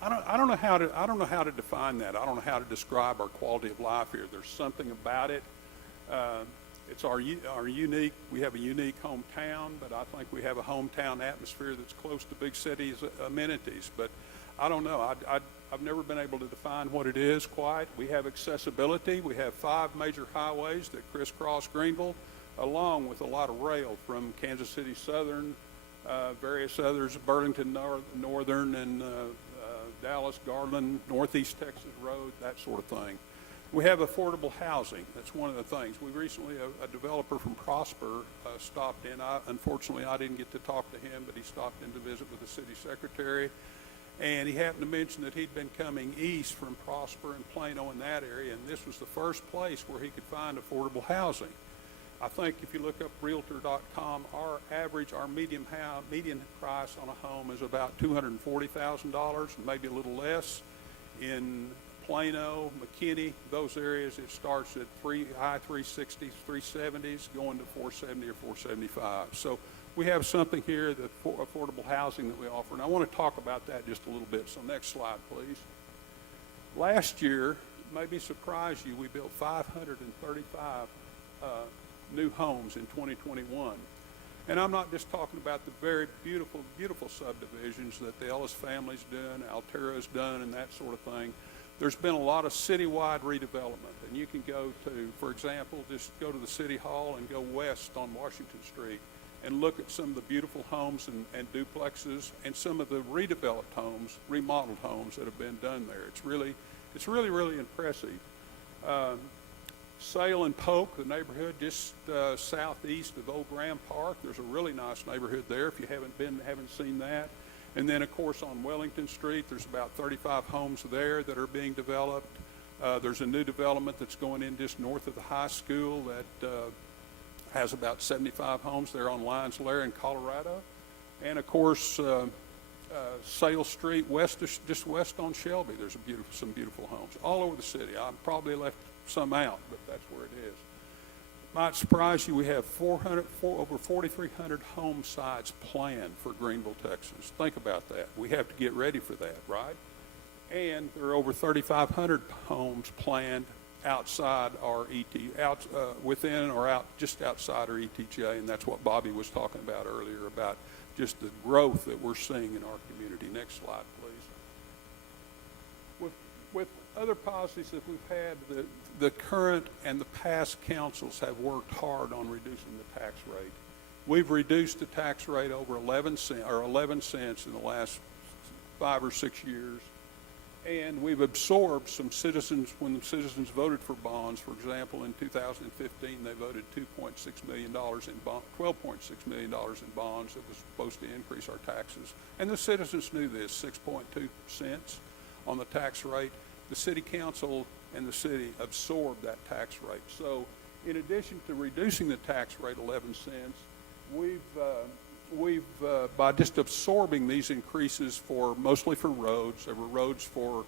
don't know how to define that. I don't know how to describe our quality of life here. There's something about it. It's our unique. We have a unique hometown, but I think we have a hometown atmosphere that's close to big cities' amenities. But I don't know. I've never been able to define what it is quite. We have accessibility. We have 5 major highways that crisscross Greenville, along with a lot of rail from Kansas City Southern, various others, Burlington Northern, and Dallas, Garland, Northeast Texas Road, that sort of thing. We have affordable housing. That's one of the things. We recently, a developer from Prosper stopped in. Unfortunately, I didn't get to talk to him, but he stopped in to visit with the city secretary. And he happened to mention that he'd been coming east from Prosper and Plano in that area, and this was the first place where he could find affordable housing. I think if you look up Realtor.com, our median price on a home is about $240,000, maybe a little less. In Plano, McKinney, those areas, it starts at high 360s, 370s, going to 470 or 475. So we have something here, the affordable housing that we offer, and I want to talk about that just a little bit. So next slide, please. Last year, maybe surprise you, we built 535 new homes in 2021. And I'm not just talking about the very beautiful, beautiful subdivisions that the Ellis family's done, Altera's done, and that sort of thing. There's been a lot of citywide redevelopment, and you can go to, for example, just go to the City Hall and go west on Washington Street and look at some of the beautiful homes and duplexes and some of the redeveloped homes, remodeled homes that have been done there. It's really, really impressive. Sale and Polk, the neighborhood just southeast of Old Graham Park. There's a really nice neighborhood there if you haven't seen that. And then, of course, on Wellington Street, there's about 35 homes there that are being developed. There's a new development that's going in just north of the high school that has about 75 homes there on Lions Lair in Colorado. And, of course, Sale Street, just west on Shelby, there's some beautiful homes all over the city. I probably left some out, but that's where it is. Might surprise you, we have over 4,300 home sites planned for Greenville, Texas. Think about that. We have to get ready for that, right? And there are over 3,500 homes planned outside our within or out just outside our ETJ, and that's what Bobby was talking about earlier about just the growth that we're seeing in our community. Next slide, please. With other policies that we've had, the current and the past councils have worked hard on reducing the tax rate. We've reduced the tax rate over 11 cents in the last 5 or 6 years. And we've absorbed some citizens, when the citizens voted for bonds, for example, in 2015, they voted $2.6 million in $12.6 million in bonds that was supposed to increase our taxes. And the citizens knew this, 6.2 cents on the tax rate. The city council and the city absorbed that tax rate. So in addition to reducing the tax rate 11 cents, we've by just absorbing these increases mostly for roads. There were roads for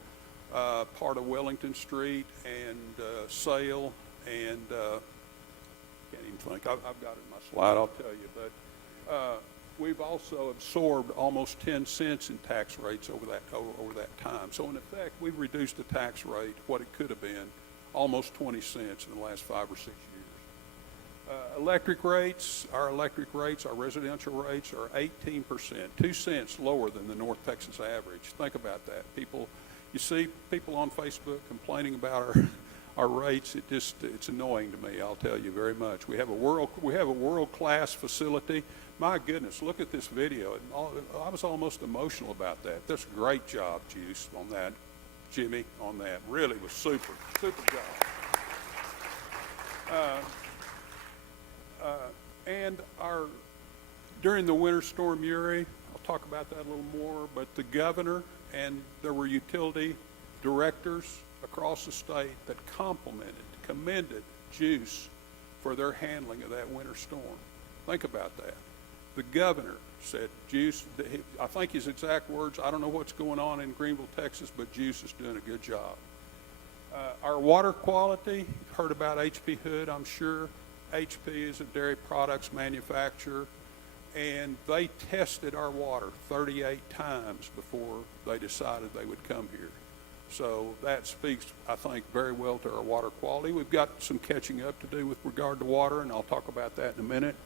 part of Wellington Street and Sale and can't even think. I've got it in my slide. I'll tell you. But we've also absorbed almost 10 cents in tax rates over that time. So in effect, we've reduced the tax rate, what it could have been, almost 20 cents in the last 5 or 6 years. Electric rates, our residential rates are 18%, 2 cents lower than the North Texas average. Think about that. You see people on Facebook complaining about our rates. It's annoying to me, I'll tell you very much. We have a world-class facility. My goodness, look at this video. I was almost emotional about that. That's a great job, GEUS, on that. Jimmy, on that. Really was super job. And during the Winter Storm Uri, I'll talk about that a little more, but the governor and there were utility directors across the state that commended GEUS for their handling of that winter storm. Think about that. The governor said, GEUS, I think his exact words, I don't know what's going on in Greenville, Texas, but GEUS is doing a good job. Our water quality, you've heard about HP Hood, I'm sure. HP is a dairy products manufacturer, and they tested our water 38 times before they decided they would come here. So that speaks, I think, very well to our water quality. We've got some catching up to do with regard to water, and I'll talk about that in a minute.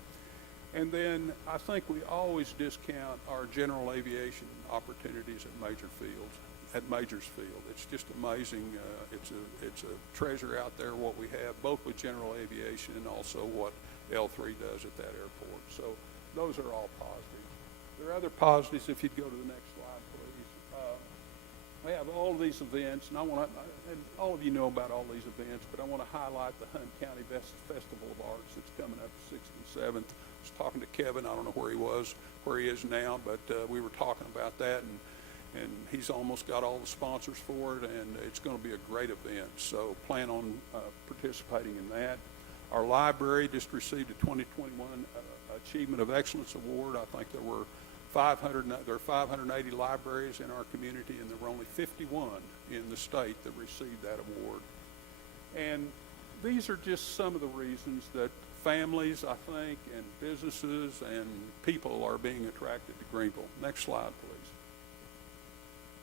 And then I think we always discount our general aviation opportunities at Majors Field. It's just amazing. It's a treasure out there, what we have, both with general aviation and also what L3 does at that airport. So those are all positives. There are other positives if you'd go to the next slide, please. We have all these events, and and all of you know about all these events, but I want to highlight the Hunt County Festival of Arts that's coming up the 6th and 7th. I was talking to Kevin. I don't know where he is now, but we were talking about that, and he's almost got all the sponsors for it, and it's going to be a great event. So plan on participating in that. Our library just received a 2021 Achievement of Excellence Award. I think there are 580 libraries in our community, and there were only 51 in the state that received that award. And these are just some of the reasons that families, I think, and businesses and people are being attracted to Greenville. Next slide, please.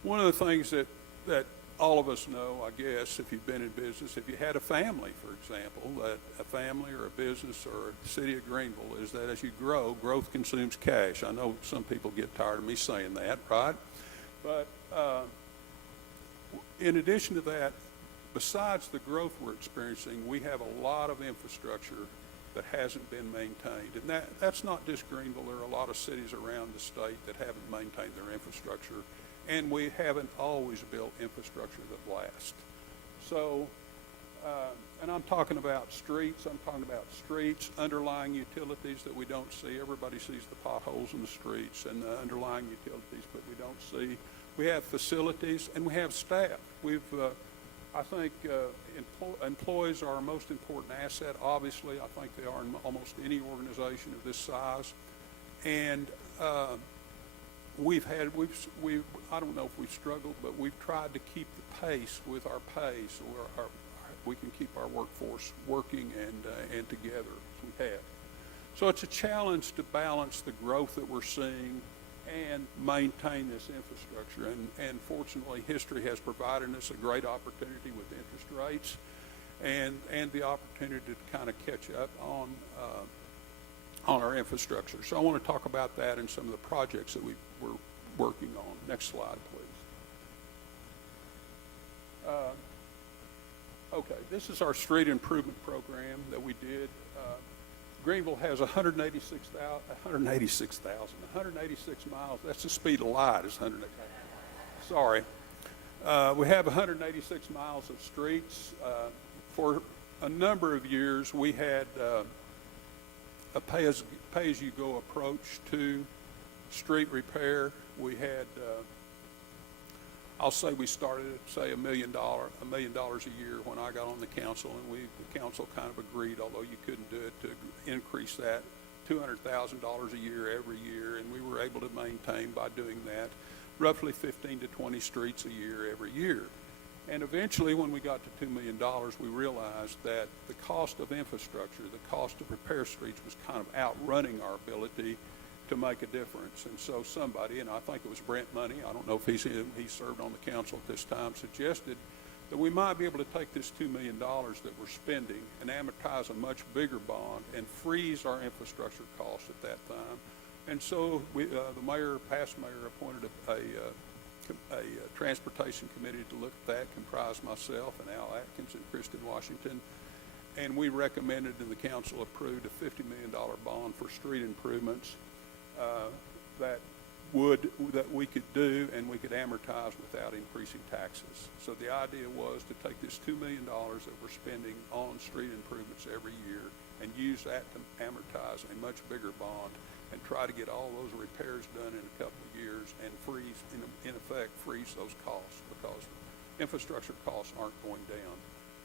One of the things that all of us know, I guess, if you've been in business, if you had a family, for example, that a family or a business or a city of Greenville, is that as you grow, growth consumes cash. I know some people get tired of me saying that, right? But in addition to that, besides the growth we're experiencing, we have a lot of infrastructure that hasn't been maintained. And that's not just Greenville. There are a lot of cities around the state that haven't maintained their infrastructure. And we haven't always built infrastructure that lasts. So, and I'm talking about streets, underlying utilities that we don't see. Everybody sees the potholes in the streets and the underlying utilities, but we don't see. We have facilities and we have staff. I think employees are our most important asset. Obviously, I think they are in almost any organization of this size. And I don't know if we've struggled, but we've tried to keep the pace with our pay so we can keep our workforce working and together as we have. So it's a challenge to balance the growth that we're seeing and maintain this infrastructure. And fortunately, history has provided us a great opportunity with interest rates and the opportunity to kind of catch up on our infrastructure. So I want to talk about that and some of the projects that we're working on. Next slide, please. Okay, this is our street improvement program that we did. Greenville has 186 miles. That's the speed of light is 180. Sorry. We have 186 miles of streets. For a number of years, we had a pay-as-you-go approach to street repair. We had, I'll say we started at, say, $1 million a year when I got on the council, and the council kind of agreed, although you couldn't do it, to increase that $200,000 a year every year, and we were able to maintain by doing that roughly 15 to 20 streets a year every year. And eventually, when we got to $2 million, we realized that the cost of infrastructure, the cost of repair streets was kind of outrunning our ability to make a difference. And so somebody, and I think it was Brent Money, I don't know if he served on the council at this time, suggested that we might be able to take this $2 million that we're spending and amortize a much bigger bond and freeze our infrastructure costs at that time. And so the past mayor, appointed a transportation committee to look at that, comprised myself and Al Atkins and Kristen Washington. And we recommended and the council approved a $50 million bond for street improvements that we could do and we could amortize without increasing taxes. So the idea was to take this $2 million that we're spending on street improvements every year and use that to amortize a much bigger bond and try to get all those repairs done in a couple of years and freeze, in effect, freeze those costs because infrastructure costs aren't going down.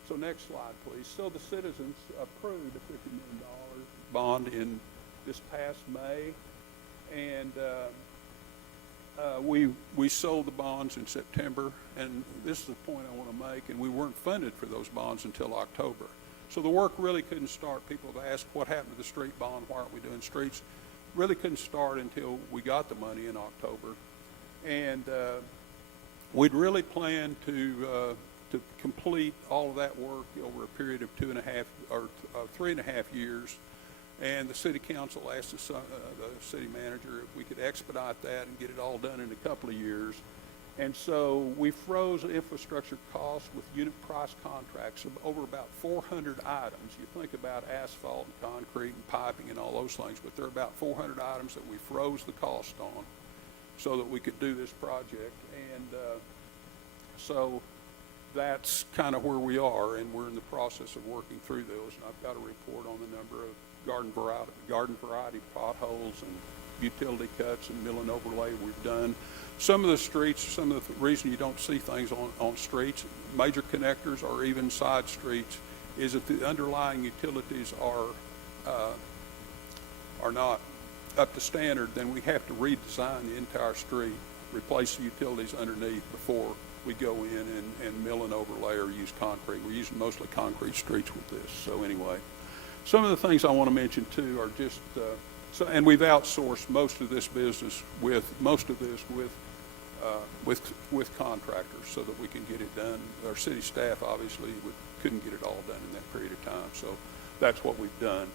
So next slide, please. So the citizens approved a $50 million bond in this past May, and we sold the bonds in September, and this is the point I want to make, and we weren't funded for those bonds until October. So the work really couldn't start. People have asked, what happened to the street bond? Why aren't we doing streets? Really couldn't start until we got the money in October. And we'd really planned to complete all of that work over a period of 3.5 years. And the city council asked the city manager if we could expedite that and get it all done in a couple of years. And so we froze infrastructure costs with unit price contracts of over about 400 items. You think about asphalt and concrete and piping and all those things, but there are about 400 items that we froze the cost on so that we could do this project. And so that's kind of where we are, and we're in the process of working through those. And I've got a report on the number of garden variety potholes and utility cuts and mill and overlay we've done. Some of the streets, some of the reason you don't see things on streets, major connectors or even side streets, is that the underlying utilities are not up to standard. Then we have to redesign the entire street, replace the utilities underneath before we go in and mill and overlay or use concrete. We're using mostly concrete streets with this. So anyway, Some of the things I want to mention too are just, and we've outsourced most of this business with contractors so that we can get it done. Our city staff obviously couldn't get it all done in that period of time, so that's what we've done.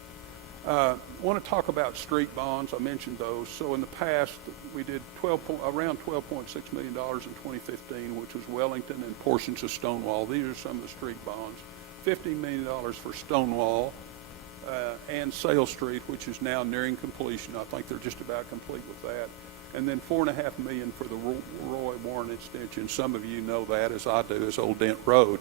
I want to talk about street bonds. I mentioned those. So in the past, we did around $12.6 million in 2015, which was Wellington and portions of Stonewall. These are some of the street bonds. $15 million for Stonewall and Sale Street, which is now nearing completion. I think they're just about complete with that. And then $4.5 million for the Roy Warren extension. Some of you know that, as I do, as Old Dent Road.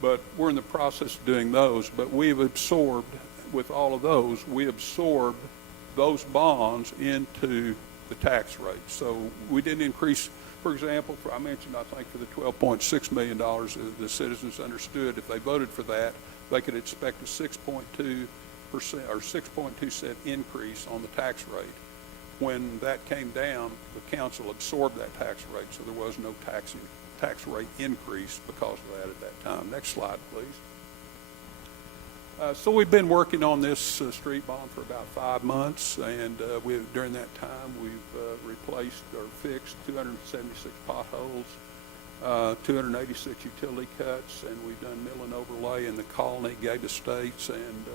But we're in the process of doing those. But we've absorbed, with all of those, we absorbed those bonds into the tax rate. So we didn't increase, for example, I mentioned, I think, for the $12.6 million, the citizens understood if they voted for that, they could expect a 6.2% or 6.2 cent increase on the tax rate. When that came down, the council absorbed that tax rate, so there was no tax rate increase because of that at that time. Next slide, please. So we've been working on this street bond for about 5 months, and during that time we've replaced or fixed 276 potholes, 286 utility cuts, and we've done mill and overlay in the Colony, Gate Estates, and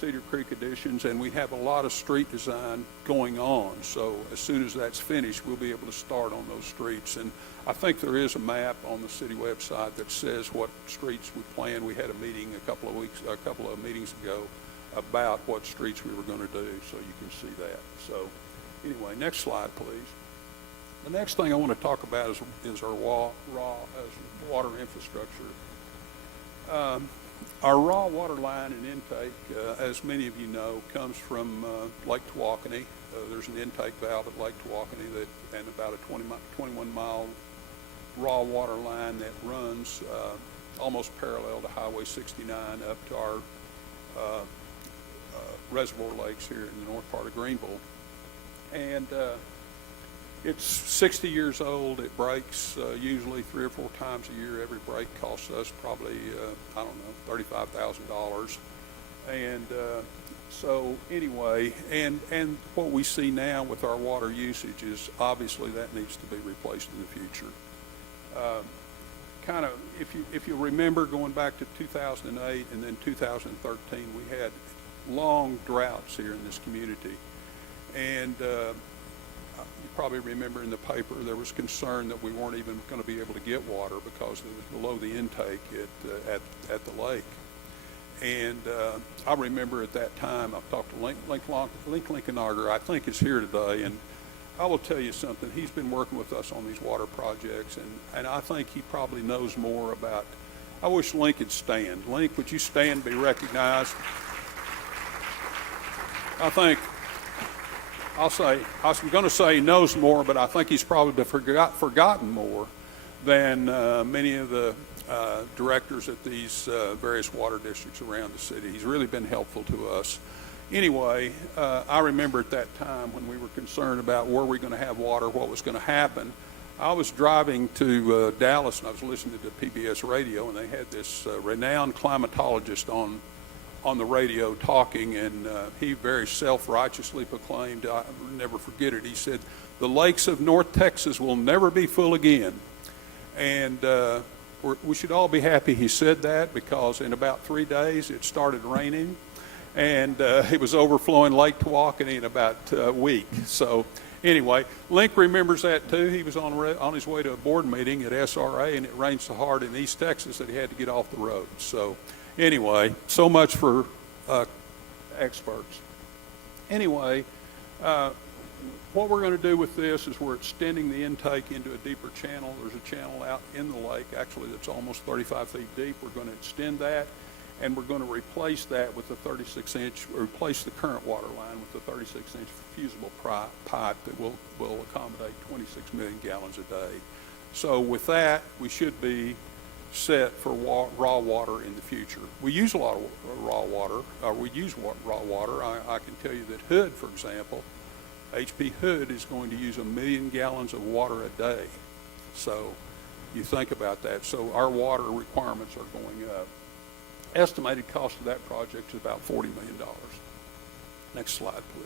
Cedar Creek additions, and we have a lot of street design going on. So as soon as that's finished, we'll be able to start on those streets. And I think there is a map on the city website that says what streets we plan. We had a meeting a couple of meetings ago about what streets we were going to do, so you can see that. So anyway, next slide, please. The next thing I want to talk about is our water infrastructure. Our raw water line and intake, as many of you know, comes from Lake Tawakoni. There's an intake valve at Lake Tawakoni and about a 21-mile raw water line that runs almost parallel to Highway 69 up to our reservoir lakes here in the north part of Greenville. And it's 60 years old. It breaks usually 3 or 4 times a year. Every break costs us probably, I don't know, $35,000. And so anyway, and what we see now with our water usage is obviously that needs to be replaced in the future. Kind of, if you remember going back to 2008 and then 2013, we had long droughts here in this community. And you probably remember in the paper there was concern that we weren't even going to be able to get water because it was below the intake at the lake. And I remember at that time, I've talked to Link Linkenauger, I think is here today, and I will tell you something. He's been working with us on these water projects, and I think he probably knows more about. I wish Link could stand. Link, would you stand and be recognized? I'm going to say he knows more, but I think he's probably forgotten more than many of the directors at these various water districts around the city. He's really been helpful to us. Anyway, I remember at that time when we were concerned about where we were going to have water, what was going to happen. I was driving to Dallas, and I was listening to PBS radio, and they had this renowned climatologist on the radio talking, and he very self-righteously proclaimed, I'll never forget it, he said, the lakes of North Texas will never be full again. And we should all be happy he said that, because in about 3 days it started raining, and it was overflowing Lake Tawakoni in about a week. So anyway, Link remembers that too. He was on his way to a board meeting at SRA, and it rained so hard in East Texas that he had to get off the road. So anyway, so much for experts. Anyway, what we're going to do with this is we're extending the intake into a deeper channel. There's a channel out in the lake, actually, that's almost 35 feet deep. We're going to extend that, and we're going to replace that with a 36-inch, replace the current water line with a 36-inch fusible pipe that will accommodate 26 million gallons a day. So with that, we should be set for raw water in the future. We use a lot of raw water. We use raw water. I can tell you that Hood, for example, HP Hood is going to use 1 million gallons of water a day. So you think about that. So our water requirements are going up. estimated cost of that project is about $40 million. Next slide, please.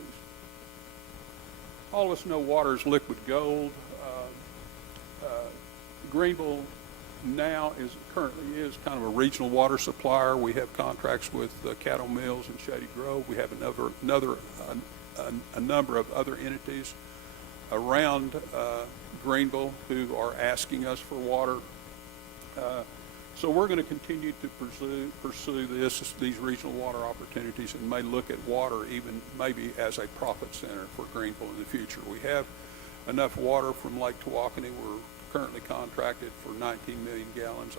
All of us know water is liquid gold. Greenville now currently is kind of a regional water supplier. We have contracts with Cattle Mills and Shady Grove. We have a number of other entities around Greenville who are asking us for water. So we're going to continue to pursue these regional water opportunities, and may look at water even maybe as a profit center for Greenville in the future. We have enough water from Lake Tawakoni. We're currently contracted for 19 million gallons.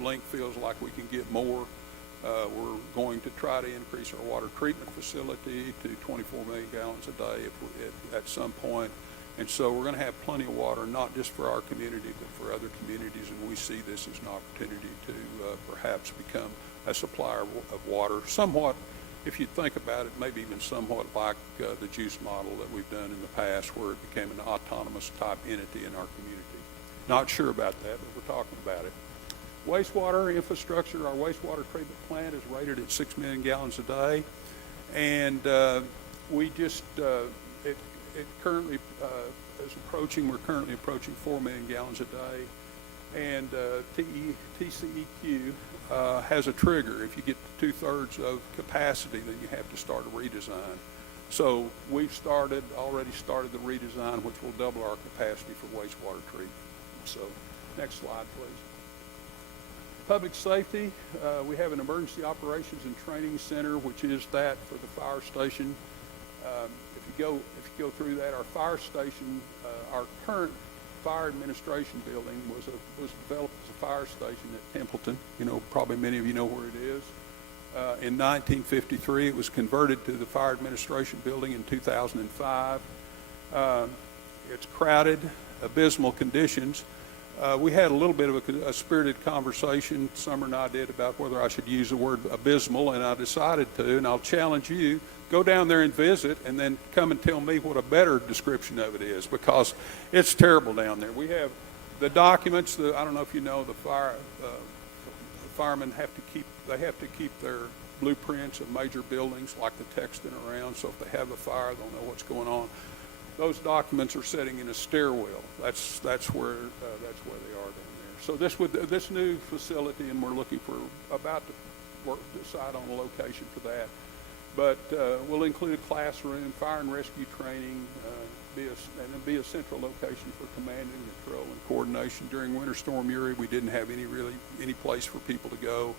Link feels like we can get more. We're going to try to increase our water treatment facility to 24 million gallons a day at some point. And so we're going to have plenty of water, not just for our community, but for other communities. And we see this as an opportunity to perhaps become a supplier of water. Somewhat, if you think about it, maybe even somewhat like the GEUS model that we've done in the past, where it became an autonomous type entity in our community. Not sure about that, but we're talking about it. Wastewater infrastructure, our wastewater treatment plant is rated at 6 million gallons a day. And we just, it currently is approaching, we're currently approaching 4 million gallons a day. And TCEQ has a trigger. If you get to 2/3 of capacity, then you have to start a redesign. So we've already started the redesign, which will double our capacity for wastewater treatment. So next slide, please. Public safety, we have an emergency operations and training center, which is that for the fire station. If you go through that, our fire station, our current fire administration building was developed as a fire station at Templeton. You know, probably many of you know where it is. In 1953, it was converted to the fire administration building in 2005. It's crowded, abysmal conditions. We had a little bit of a spirited conversation, Summer and I did, about whether I should use the word abysmal, and I decided to, and I'll challenge you, go down there and visit, and then come and tell me what a better description of it is, because it's terrible down there. We have the documents, I don't know if you know, the firemen have to keep their blueprints of major buildings, like the texting around, so if they have a fire, they'll know what's going on. Those documents are sitting in a stairwell. That's where they are down there. So this new facility, and we're looking for about to decide on a location for that. But we'll include a classroom, fire and rescue training, and be a central location for command and control and coordination. During Winter Storm Uri, we didn't have any place for people to go.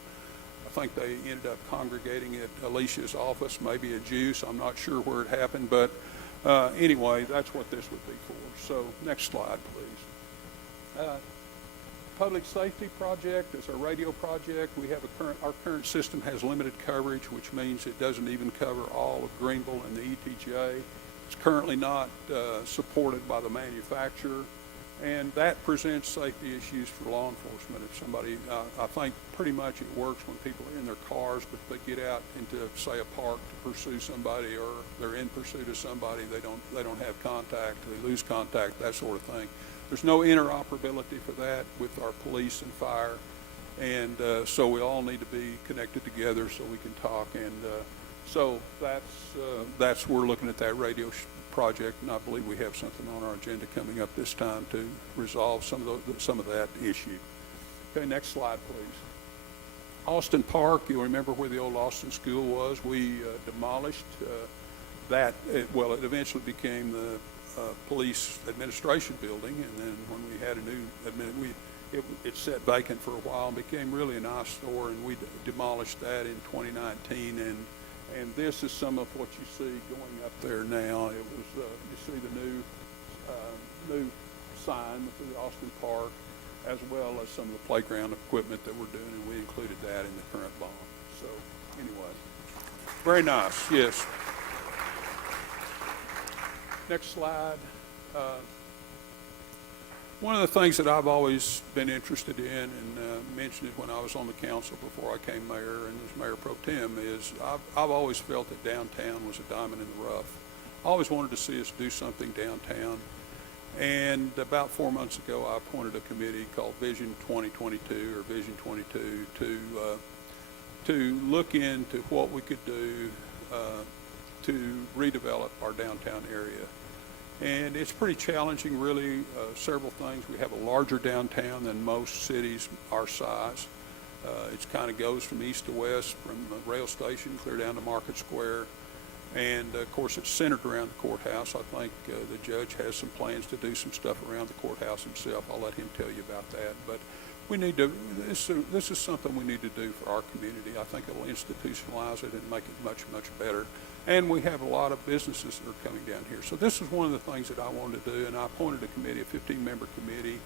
I think they ended up congregating at Alicia's office, maybe at GEUS. I'm not sure where it happened, but anyway, that's what this would be for. So next slide, please. Public safety project is a radio project. We have our current system has limited coverage, which means it doesn't even cover all of Greenville and the ETJ. It's currently not supported by the manufacturer, and that presents safety issues for law enforcement. If somebody, I think pretty much it works when people are in their cars, but if they get out into, say, a park to pursue somebody, or they're in pursuit of somebody, they don't have contact, they lose contact, that sort of thing. There's no interoperability for that with our police and fire, and so we all need to be connected together so we can talk. And so that's we're looking at that radio project, and I believe we have something on our agenda coming up this time to resolve some of that issue. Okay, next slide, please. Austin Park, you'll remember where the old Austin School was. We demolished that. It eventually became the police administration building, and then when we had a new it sat vacant for a while and became really a nice store, and we demolished that in 2019. And this is some of what you see going up there now. It was you see the new sign for the Austin Park, as well as some of the playground equipment that we're doing, and we included that in the current bond. So anyway, very nice. Yes. Next slide. One of the things that I've always been interested in, and mentioned it when I was on the council before I came mayor and was mayor pro tem, is I've always felt that downtown was a diamond in the rough. I always wanted to see us do something downtown. And about 4 months ago, I appointed a committee called Vision 2022, or Vision 22, to to look into what we could do to redevelop our downtown area. And it's pretty challenging, really, several things. We have a larger downtown than most cities our size. It kind of goes from east to west, from the rail station clear down to Market Square. And, of course, it's centered around the courthouse. I think the judge has some plans to do some stuff around the courthouse himself. I'll let him tell you about that. But we need to, this is something we need to do for our community. I think it will institutionalize it and make it much, much better. And we have a lot of businesses that are coming down here. So this is one of the things that I wanted to do, and I appointed a committee, a 15-member committee,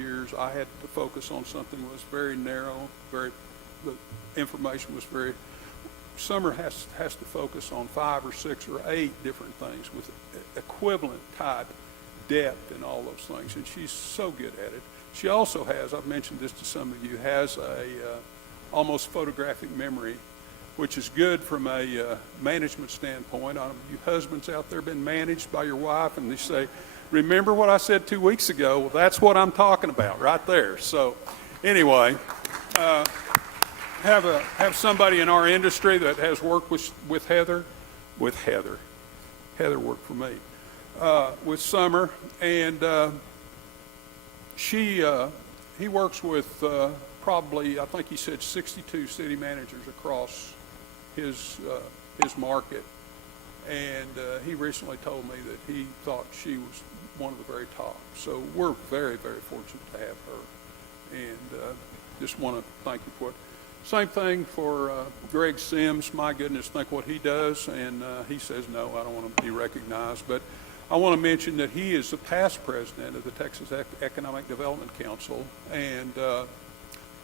years, I had to focus on something that was very narrow, the information was very, Summer has to focus on 5 or 6 or 8 different things with equivalent type depth and all those things, and she's so good at it. She also has, I've mentioned this to some of you, has a almost photographic memory, which is good from a management standpoint. You husbands out there been managed by your wife, and they say, remember what I said 2 weeks ago? Well, that's what I'm talking about right there. So anyway, have somebody in our industry that has worked with Heather. Heather worked for me. With Summer, and he works with probably, I think he said 62 city managers across his market, and he recently told me that he thought she was one of the very top. So we're very, very fortunate to have her, and just want to thank you for it. Same thing for Greg Sims. My goodness, think what he does, and he says, no, I don't want to be recognized, but I want to mention that he is the past president of the Texas Economic Development Council, and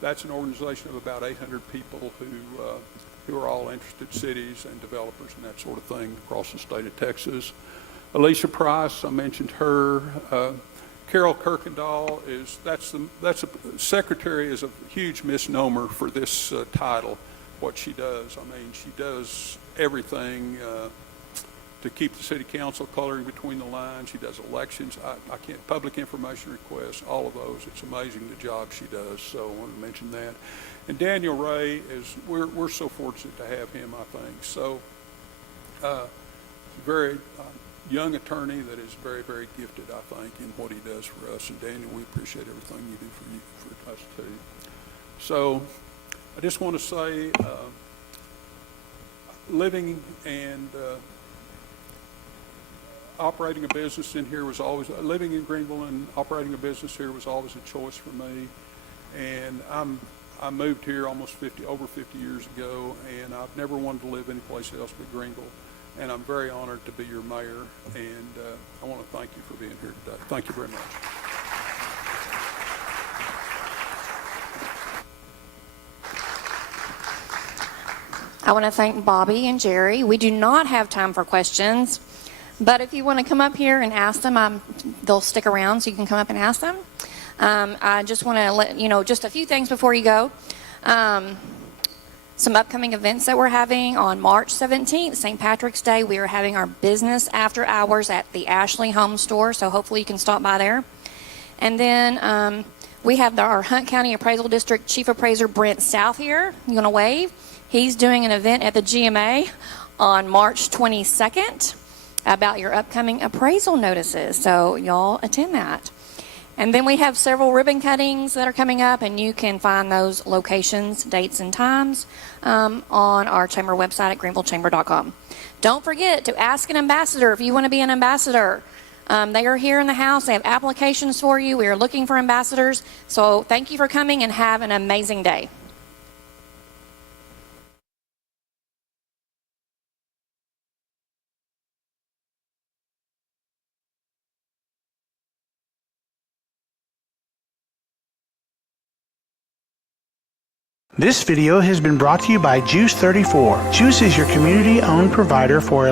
that's an organization of about 800 people who are all interested cities and developers and that sort of thing across the state of Texas. Alicia Price, I mentioned her. Carol Kirkendall that's a secretary is a huge misnomer for this title. What she does, I mean, she does everything to keep the city council coloring between the lines. She does elections. I can't, public information requests, all of those. It's amazing the job she does. So I wanted to mention that. And Daniel Ray we're so fortunate to have him, I think. So very young attorney that is very, very gifted, I think, in what he does for us. And Daniel, we appreciate everything you do for us too. So I just want to say, living and operating a business in here was always, living in Greenville and operating a business here was always a choice for me. And I moved here over 50 years ago, and I've never wanted to live anyplace else but Greenville. And I'm very honored to be your mayor, and I want to thank you for being here today. Thank you very much. I want to thank Bobby and Jerry. We do not have time for questions, but if you want to come up here and ask them, they'll stick around so you can come up and ask them. I just want to let you know just a few things before you go. Some upcoming events that we're having on March 17th, St. Patrick's Day. We are having our business after hours at the Ashley Home Store, so hopefully you can stop by there. And then we have our Hunt County Appraisal District Chief Appraiser Brent South here. You want to wave? He's doing an event at the GMA on March 22nd about your upcoming appraisal notices, so y'all attend that. And then we have several ribbon cuttings that are coming up, and you can find those locations, dates, and times on our chamber website at greenvillechamber.com. Don't forget to ask an ambassador if you want to be an ambassador. They are here in the house. They have applications for you. We are looking for ambassadors. So thank you for coming, and have an amazing day. This video has been brought to you by GEUS 34. GEUS is your community-owned provider for